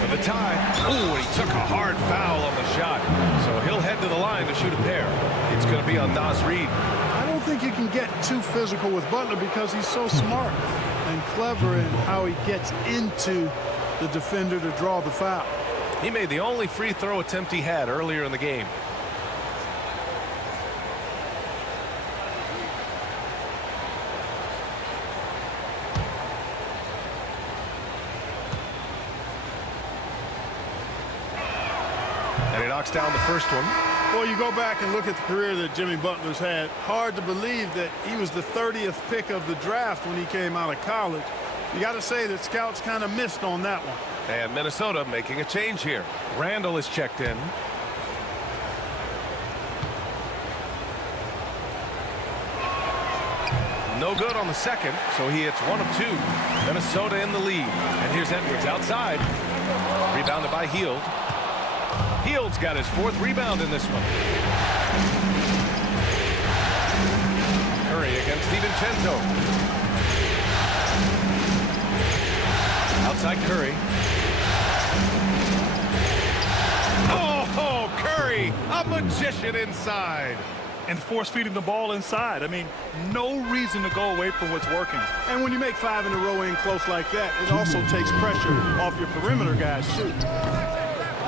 For the tie. Ooh, he took a hard foul on the shot. So he'll head to the line to shoot a pair. It's going to be on Naz Reid. I don't think you can get too physical with Butler because he's so smart and clever in how he gets into the defender to draw the foul. He made the only free throw attempt he had earlier in the game. And he knocks down the first one. Well, you go back and look at the career that Jimmy Butler's had. Hard to believe that he was the 30th pick of the draft when he came out of college. You got to say that scouts kind of missed on that one. And Minnesota making a change here. Randall is checked in. No good on the second, so he hits 1 of 2. Minnesota in the lead. And here's Edwards outside. Rebounded by Hield. Hield's got his 4th rebound in this one. Curry against DiVincenzo. Outside Curry. Oh, Curry, a magician inside. And force-feeding the ball inside. I mean, no reason to go away from what's working. And when you make 5 in a row in close like that, it also takes pressure off your perimeter guys, too.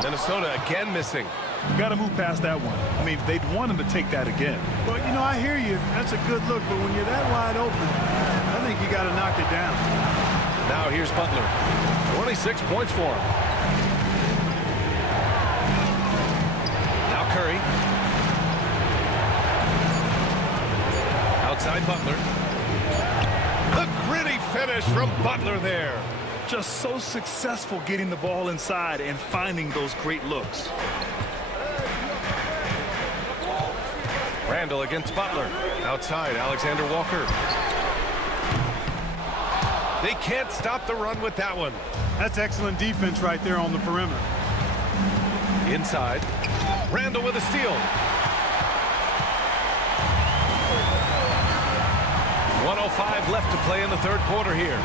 Minnesota again missing. You got to move past that one. I mean, they'd want him to take that again. Well, you know, I hear you. That's a good look, but when you're that wide open, I think you got to knock it down. Now here's Butler. 26 points for him. Now Curry. Outside Butler. The gritty finish from Butler there. Just so successful getting the ball inside and finding those great looks. Randall against Butler. Outside, Alexander Walker. They can't stop the run with that one. That's excellent defense right there on the perimeter. Inside. Randall with a steal. 1:05 left to play in the third quarter here.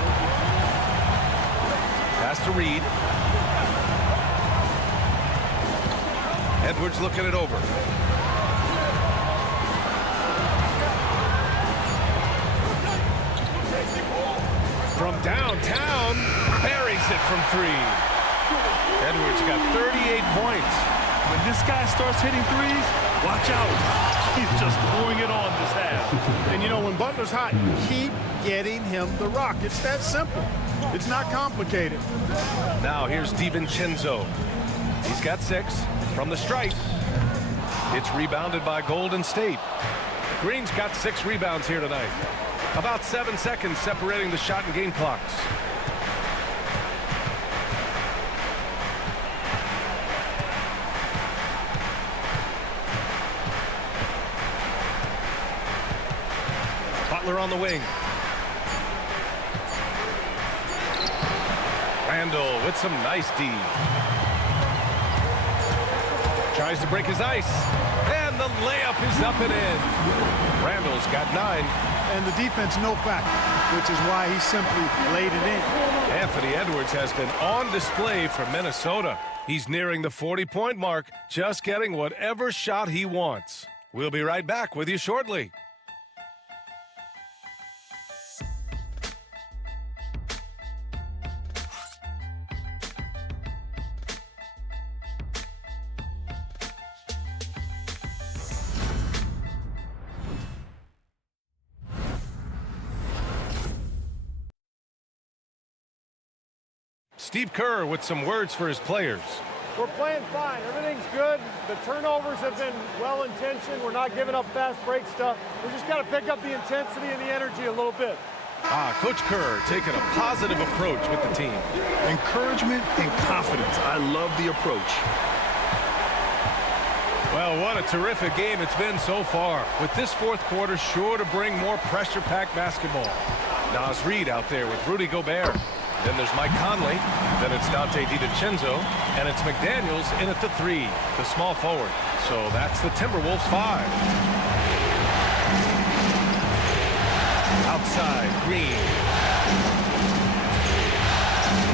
Pass to Reid. Edwards looking it over. From downtown, buries it from 3. Edwards got 38 points. When this guy starts hitting threes, watch out. He's just pouring it on this half. And you know, when Butler's hot, keep getting him the rock. It's that simple. It's not complicated. Now here's DiVincenzo. He's got 6 from the stripe. It's rebounded by Golden State. Green's got 6 rebounds here tonight. About 7 seconds separating the shot and game clocks. Butler on the wing. Randall with some nice D. Tries to break his ice. And the layup is up and in. Randall's got 9. And the defense no factor, which is why he simply laid it in. Anthony Edwards has been on display for Minnesota. He's nearing the 40-point mark, just getting whatever shot he wants. We'll be right back with you shortly. Steve Kerr with some words for his players. We're playing fine. Everything's good. The turnovers have been well-intentioned. We're not giving up fast break stuff. We just got to pick up the intensity and the energy a little bit. Coach Kerr taking a positive approach with the team. Encouragement and confidence. I love the approach. Well, what a terrific game it's been so far. With this fourth quarter sure to bring more pressure-packed basketball. Naz Reid out there with Rudy Gobert. Then there's Mike Conley. Then it's Dante DiVincenzo. And it's McDaniels in at the 3, the small forward. So that's the Timberwolves 5. Outside, Green.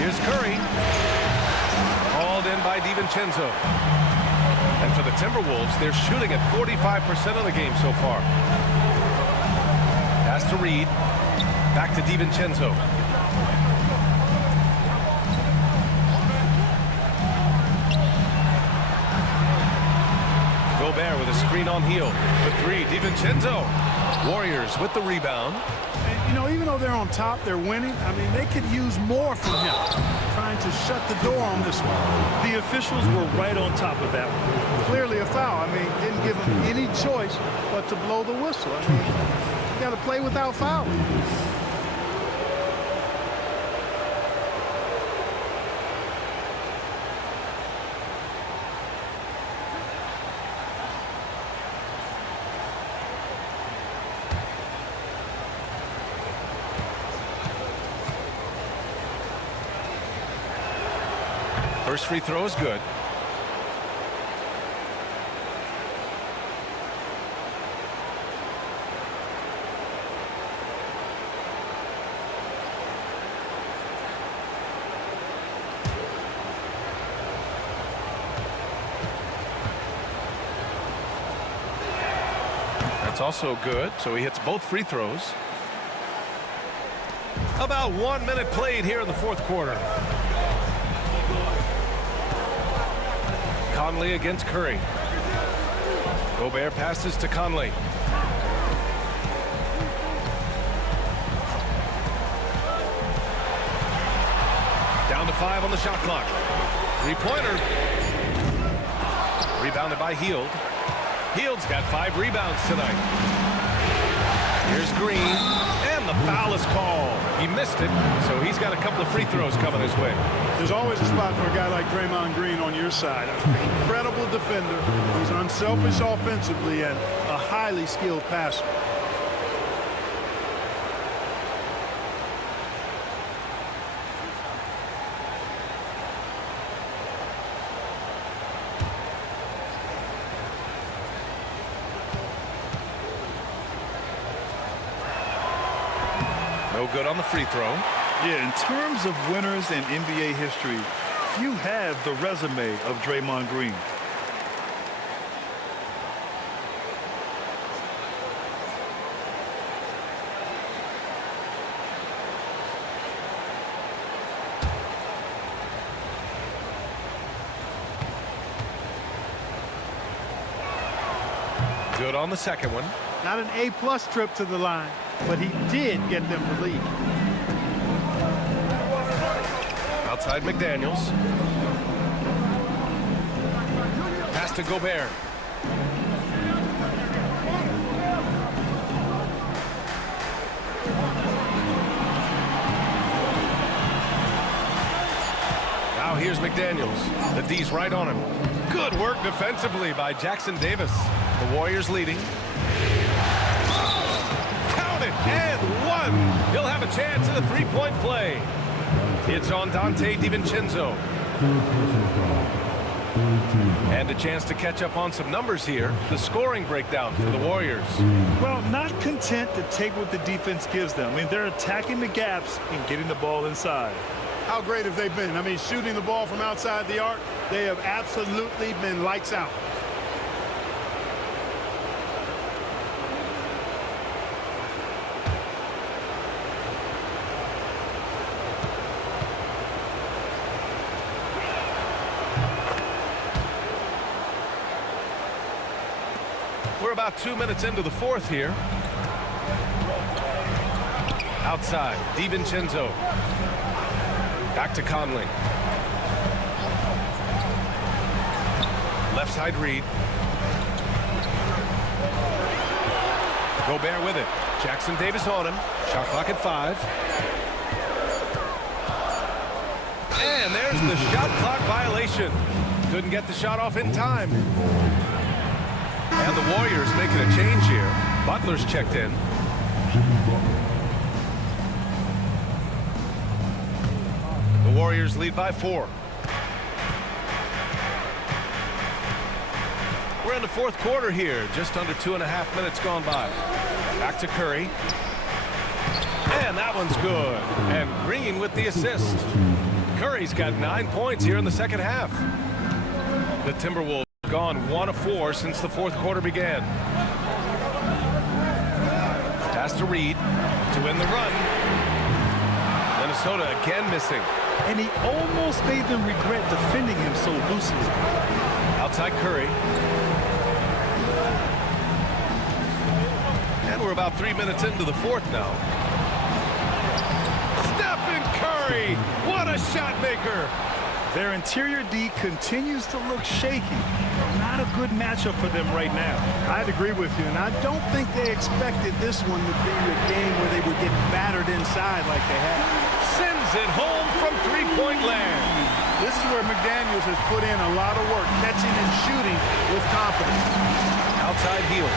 Here's Curry. Hauled in by DiVincenzo. And for the Timberwolves, they're shooting at 45% of the game so far. Pass to Reid. Back to DiVincenzo. Gobert with a screen on Hield. For 3, DiVincenzo. Warriors with the rebound. And, you know, even though they're on top, they're winning. I mean, they could use more from him. Trying to shut the door on this one. The officials were right on top of that one. Clearly a foul. I mean, didn't give him any choice but to blow the whistle. I mean, you got to play without fouling. First free throw is good. That's also good, so he hits both free throws. About 1 minute played here in the fourth quarter. Conley against Curry. Gobert passes to Conley. Down to 5 on the shot clock. Three-pointer. Rebounded by Hield. Hield's got 5 rebounds tonight. Here's Green, and the foul is called. He missed it, so he's got a couple of free throws coming his way. There's always a spot for a guy like Draymond Green on your side. An incredible defender. He's unselfish offensively and a highly skilled passer. No good on the free throw. Yeah, in terms of winners in NBA history, few have the resume of Draymond Green. Good on the second one. Not an A+ trip to the line, but he did get them the lead. Outside McDaniels. Pass to Gobert. Now here's McDaniels. The D's right on him. Good work defensively by Jackson Davis. The Warriors leading. Count it, and 1. He'll have a chance at a three-point play. It's on Dante DiVincenzo. And a chance to catch up on some numbers here. The scoring breakdown for the Warriors. Well, not content to take what the defense gives them. I mean, they're attacking the gaps and getting the ball inside. How great have they been? I mean, shooting the ball from outside the arc, they have absolutely been lights out. We're about 2 minutes into the fourth here. Outside, DiVincenzo. Back to Conley. Left side Reid. Gobert with it. Jackson Davis on him. Shot clock at 5. And there's the shot clock violation. Couldn't get the shot off in time. And the Warriors making a change here. Butler's checked in. Jimmy Butler. The Warriors lead by 4. We're in the fourth quarter here. Just under 2.5 minutes gone by. Back to Curry. And that one's good. And Green with the assist. Curry's got 9 points here in the second half. The Timberwolves gone 1 of 4 since the fourth quarter began. Pass to Reed to win the run. Minnesota again missing. And he almost made them regret defending him so loosely. Outside Curry. And we're about 3 minutes into the fourth now. Stephen Curry, what a shot maker. Their interior D continues to look shaky. Not a good matchup for them right now. I'd agree with you, and I don't think they expected this one to be a game where they would get battered inside like they had. Sends it home from three-point land. This is where McDaniels has put in a lot of work, catching and shooting with confidence. Outside heel.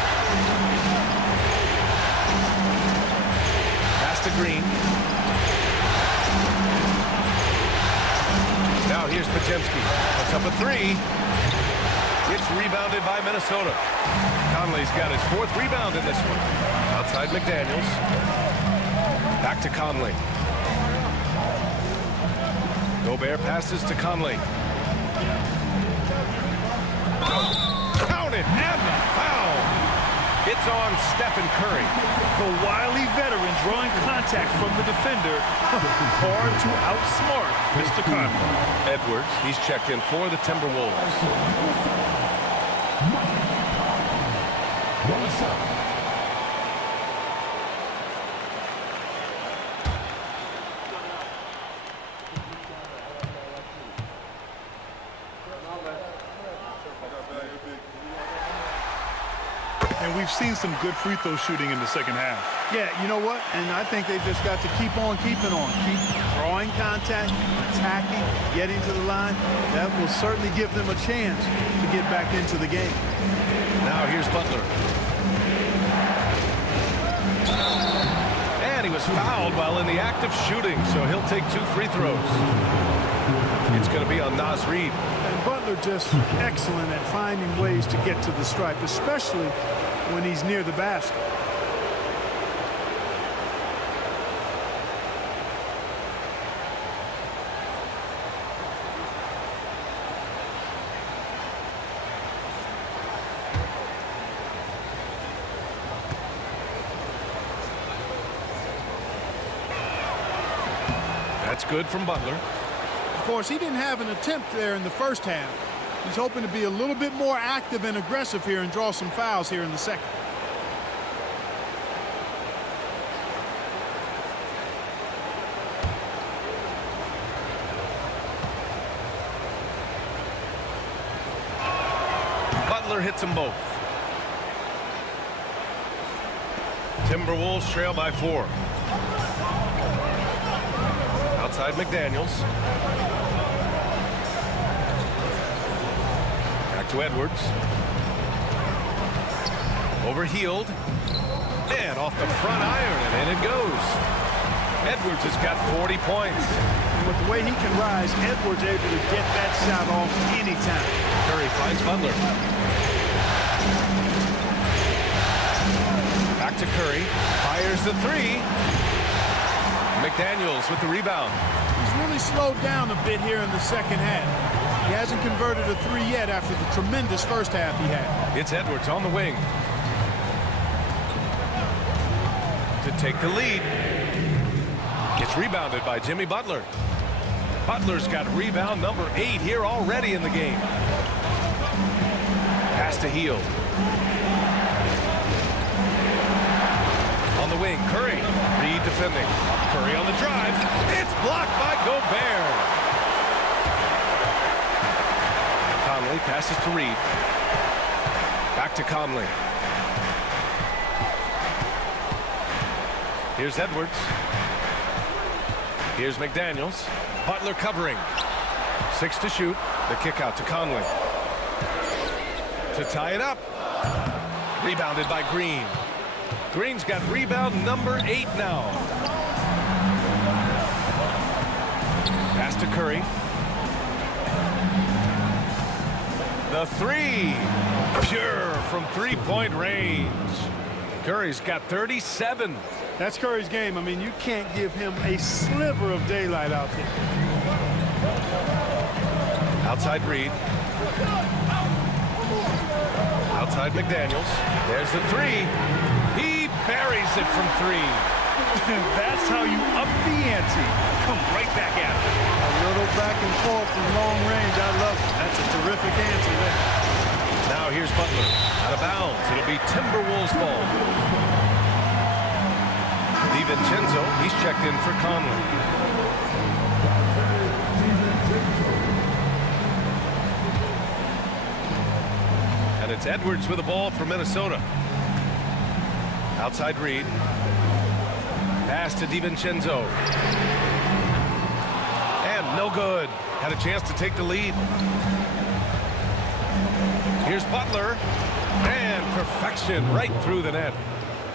Pass to Green. Now here's Podziemski. Puts up a 3. It's rebounded by Minnesota. Conley's got his 4th rebound in this one. Outside McDaniels. Back to Conley. Gobert passes to Conley. Counted and the foul. It's on Stephen Curry. The wily veteran drawing contact from the defender. Hard to outsmart Mr. Conley. Edwards, he's checked in for the Timberwolves. And we've seen some good free throw shooting in the second half. Yeah, you know what? And I think they've just got to keep on keeping on. Keep drawing contact, attacking, getting to the line. That will certainly give them a chance to get back into the game. Now here's Butler. And he was fouled while in the act of shooting, so he'll take 2 free throws. It's going to be on Naz Reid. And Butler just excellent at finding ways to get to the stripe, especially when he's near the basket. That's good from Butler. Of course, he didn't have an attempt there in the first half. He's hoping to be a little bit more active and aggressive here and draw some fouls here in the second. Butler hits them both. Timberwolves trail by 4. Outside McDaniels. Back to Edwards. Overhealed. And off the front iron, and in it goes. Edwards has got 40 points. And with the way he can rise, Edwards able to get that shot off anytime. Curry finds Butler. Back to Curry. Fires the 3. McDaniels with the rebound. He's really slowed down a bit here in the second half. He hasn't converted a 3 yet after the tremendous first half he had. It's Edwards on the wing to take the lead. It's rebounded by Jimmy Butler. Butler's got rebound number 8 here already in the game. Pass to Hield. On the wing, Curry. Reed defending. Curry on the drive. It's blocked by Gobert. Conley passes to Reed. Back to Conley. Here's Edwards. Here's McDaniels. Butler covering. 6 to shoot. The kick out to Conley. To tie it up. Rebounded by Green. Green's got rebound number 8 now. Pass to Curry. The three. Pure from three-point range. Curry's got 37. That's Curry's game. I mean, you can't give him a sliver of daylight out there. Outside Reed. Outside McDaniels. There's the three. He buries it from 3. That's how you up the ante. Come right back at it. A little back and forth from long range. I love it. That's a terrific answer there. Now here's Butler. Out of bounds. It'll be Timberwolves ball. DiVincenzo, he's checked in for Conley. And it's Edwards with the ball for Minnesota. Outside Reed. Pass to DiVincenzo. And no good. Had a chance to take the lead. Here's Butler. And perfection right through the net.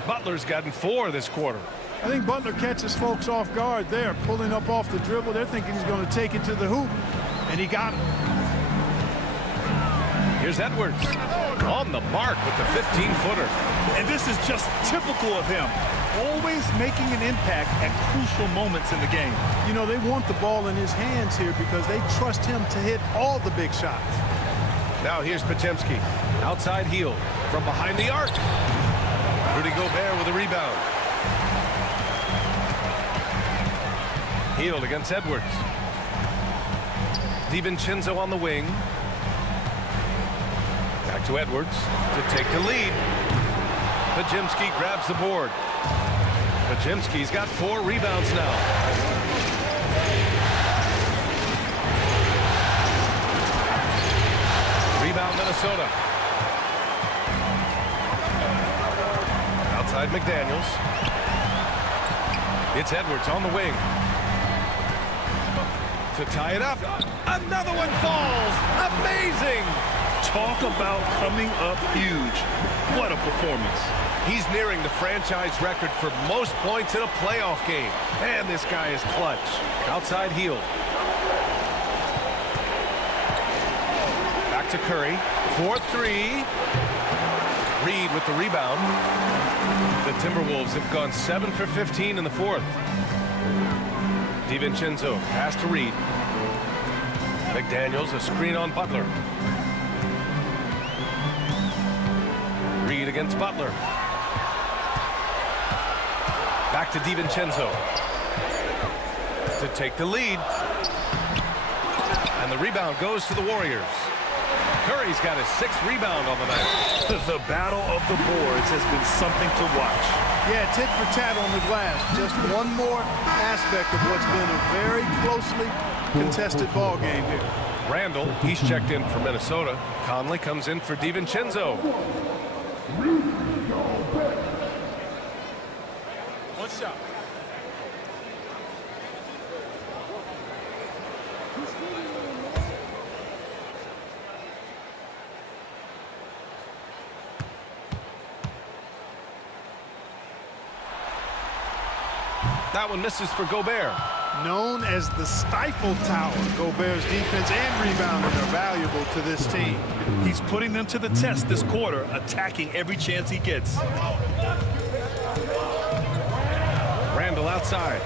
Butler's gotten 4 this quarter. I think Butler catches folks off guard there, pulling up off the dribble. They're thinking he's going to take it to the hoop, and he got it. Here's Edwards on the mark with the 15-footer. And this is just typical of him. Always making an impact at crucial moments in the game. You know, they want the ball in his hands here because they trust him to hit all the big shots. Now here's Podziemski. Outside heel from behind the arc. Rudy Gobert with a rebound. Hield against Edwards. DiVincenzo on the wing. Back to Edwards to take the lead. Podziemski grabs the board. Podziemski's got 4 rebounds now. Rebound Minnesota. Outside McDaniels. It's Edwards on the wing. To tie it up. Another one falls. Amazing. Talk about coming up huge. What a performance. He's nearing the franchise record for most points in a playoff game. And this guy is clutch. Outside heel. Back to Curry. 4-3. Reed with the rebound. The Timberwolves have gone 7 for 15 in the 4th. DiVincenzo pass to Reed. McDaniels a screen on Butler. Reed against Butler. Back to DiVincenzo to take the lead. And the rebound goes to the Warriors. Curry's got his 6th rebound on the night. The battle of the boards has been something to watch. Yeah, tit for tat on the glass. Just one more aspect of what's been a very closely contested ball game here. Randall, he's checked in for Minnesota. Conley comes in for DiVincenzo. One shot. That one misses for Gobert. Known as the Stifle Tower, Gobert's defense and rebounding are valuable to this team. He's putting them to the test this quarter, attacking every chance he gets. Randall outside.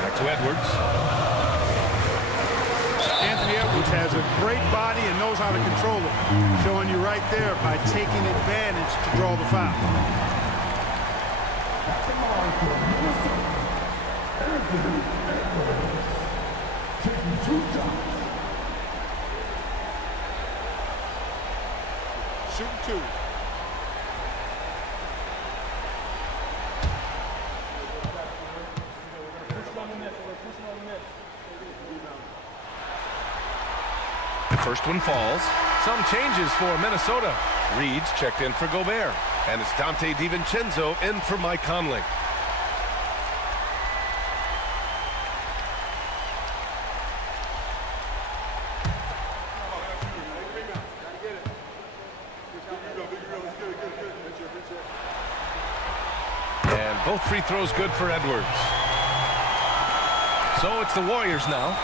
Back to Edwards. Anthony Edwards has a great body and knows how to control it. Showing you right there by taking advantage to draw the foul. Shooting 2. The first one falls. Some changes for Minnesota. Reed's checked in for Gobert. And it's Dante DiVincenzo in for Mike Conley. And both free throws good for Edwards. So it's the Warriors now.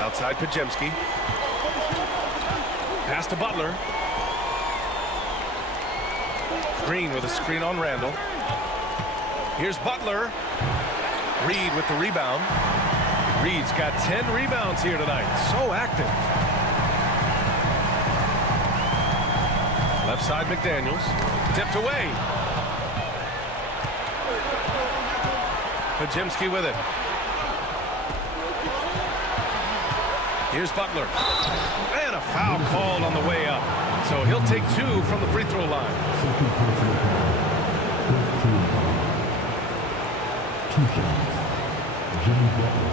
Outside Pajemski. Pass to Butler. Green with a screen on Randall. Here's Butler. Reed with the rebound. Reed's got 10 rebounds here tonight. So active. Left side McDaniels. Tipped away. Pajemski with it. Here's Butler. And a foul called on the way up. So he'll take 2 from the free throw line. Second personal foul. 2 shots. Jimmy Butler.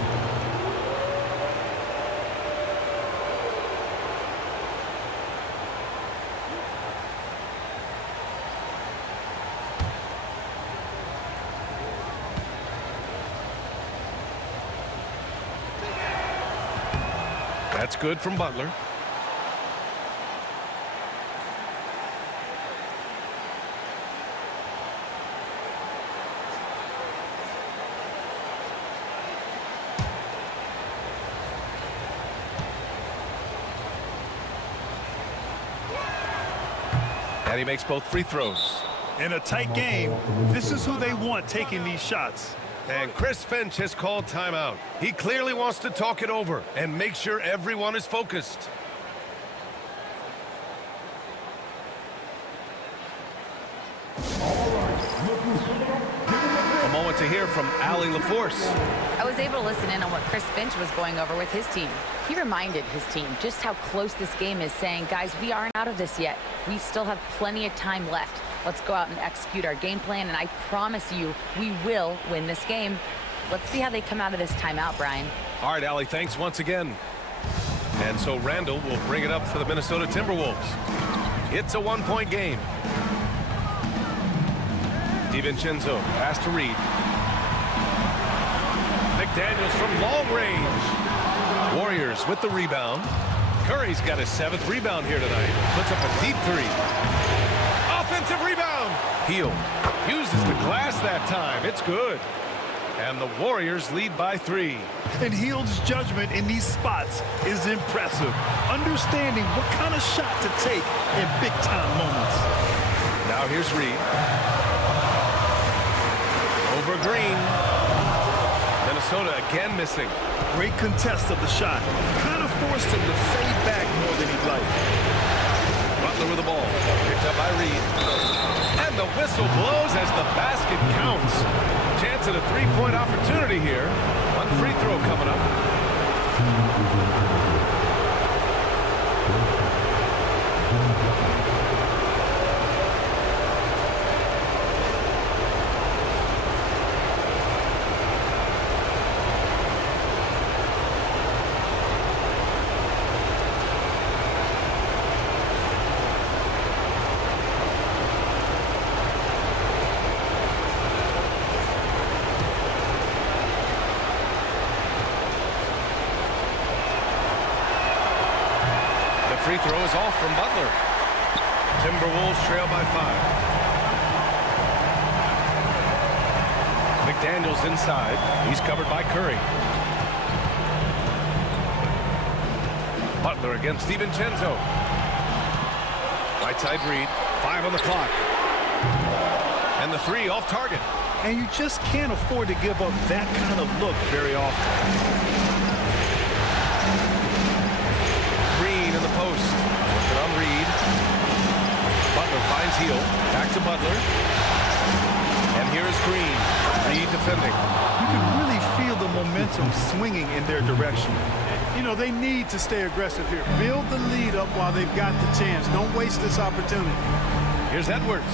That's good from Butler. And he makes both free throws. In a tight game, this is who they want taking these shots. And Chris Finch has called timeout. He clearly wants to talk it over and make sure everyone is focused. A moment to hear from Allie LaForce. I was able to listen in on what Chris Finch was going over with his team. He reminded his team just how close this game is, saying, guys, we aren't out of this yet. We still have plenty of time left. Let's go out and execute our game plan, and I promise you, we will win this game. Let's see how they come out of this timeout, Brian. All right, Allie, thanks once again. And so Randall will bring it up for the Minnesota Timberwolves. It's a 1-point game. DiVincenzo, pass to Reed. McDaniels from long range. Warriors with the rebound. Curry's got his 7th rebound here tonight. Puts up a deep 3. Offensive rebound. Hield uses the glass that time. It's good. And the Warriors lead by 3. And Hield's judgment in these spots is impressive. Understanding what kind of shot to take in big-time moments. Now here's Reed. Over Green. Minnesota again missing. Great contest of the shot. Kind of forced him to fade back more than he'd like. Butler with the ball. Picked up by Reed. And the whistle blows as the basket counts. Chance at a 3-point opportunity here. One free throw coming up. Free throw is off from Butler. Timberwolves trail by 5. McDaniels inside. He's covered by Curry. Butler against DiVincenzo. Right side Reed. 5 on the clock. And the 3 off target. And you just can't afford to give up that kind of look very often. Post. Working on Reed. Butler finds Hield. Back to Butler. And here's Green. Reed defending. You can really feel the momentum swinging in their direction. You know, they need to stay aggressive here. Build the lead up while they've got the chance. Don't waste this opportunity. Here's Edwards.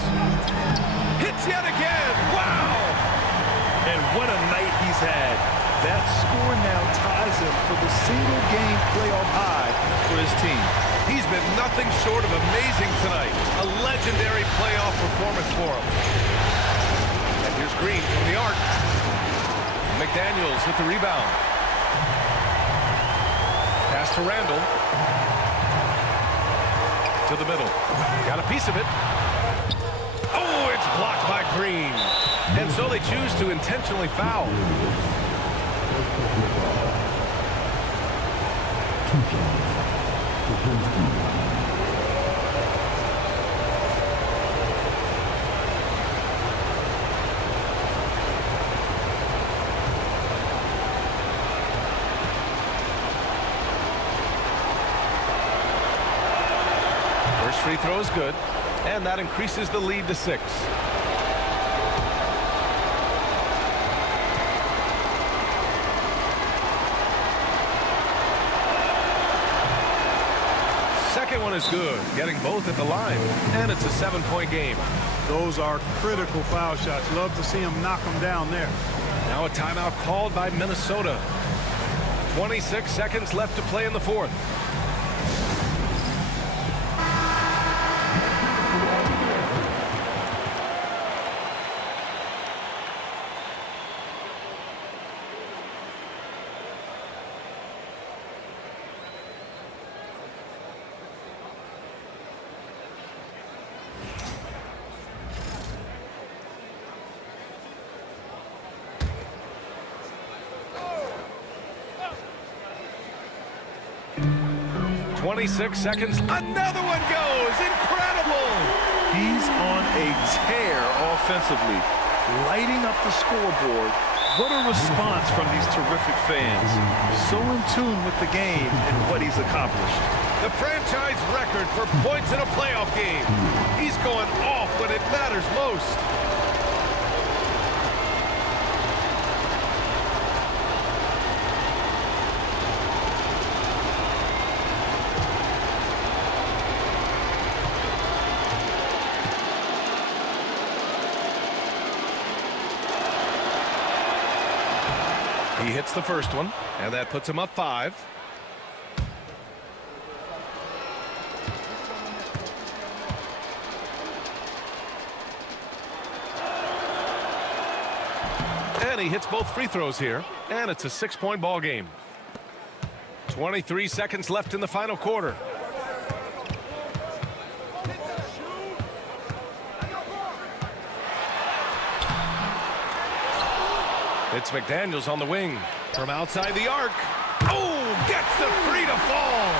Hits yet again. Wow! And what a night he's had. That score now ties him for the single-game playoff high for his team. He's been nothing short of amazing tonight. A legendary playoff performance for him. And here's Green from the arc. McDaniels with the rebound. Pass to Randall. to the middle. Got a piece of it. Oh, it's blocked by Green. And so they choose to intentionally foul. First free throw is good, and that increases the lead to 6. Second one is good, getting both at the line, and it's a 7-point game. Those are critical foul shots. Love to see him knock them down there. Now a timeout called by Minnesota. 26 seconds left to play in the fourth. .26 seconds. Another one goes. Incredible. He's on a tear offensively, lighting up the scoreboard. What a response from these terrific fans. So in tune with the game and what he's accomplished. The franchise record for points in a playoff game. He's going off when it matters most. He hits the first one, and that puts him up 5. And he hits both free throws here, and it's a 6-point ball game. 23 seconds left in the final quarter. It's McDaniels on the wing from outside the arc. Oh, gets the 3 to fall.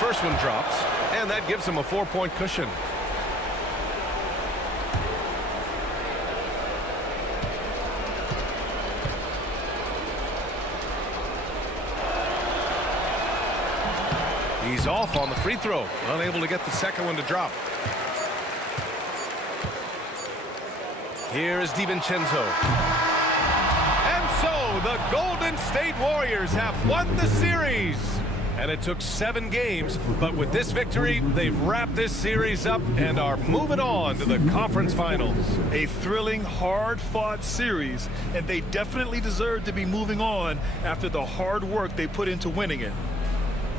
First one drops, and that gives him a 4-point cushion. He's off on the free throw, unable to get the second one to drop. Here is DiVincenzo. And so the Golden State Warriors have won the series. And it took 7 games, but with this victory, they've wrapped this series up and are moving on to the conference finals. A thrilling, hard-fought series, and they definitely deserve to be moving on after the hard work they put into winning it.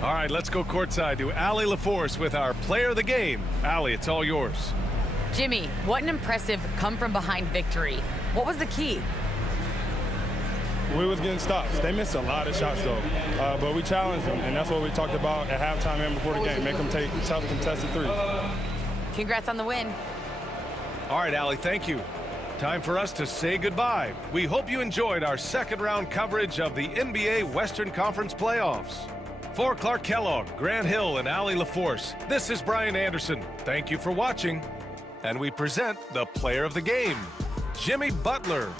All right, let's go courtside to Allie LaForce with our player of the game. Allie, it's all yours. Jimmy, what an impressive come-from-behind victory. What was the key? We was getting stops. They missed a lot of shots, though. But we challenged them, and that's what we talked about at halftime and before the game. Make them take tough contested threes. Congrats on the win. All right, Allie, thank you. Time for us to say goodbye. We hope you enjoyed our second-round coverage of the NBA Western Conference playoffs. For Clark Kellogg, Grant Hill, and Allie LaForce, this is Brian Anderson. Thank you for watching. And we present the player of the game, Jimmy Butler.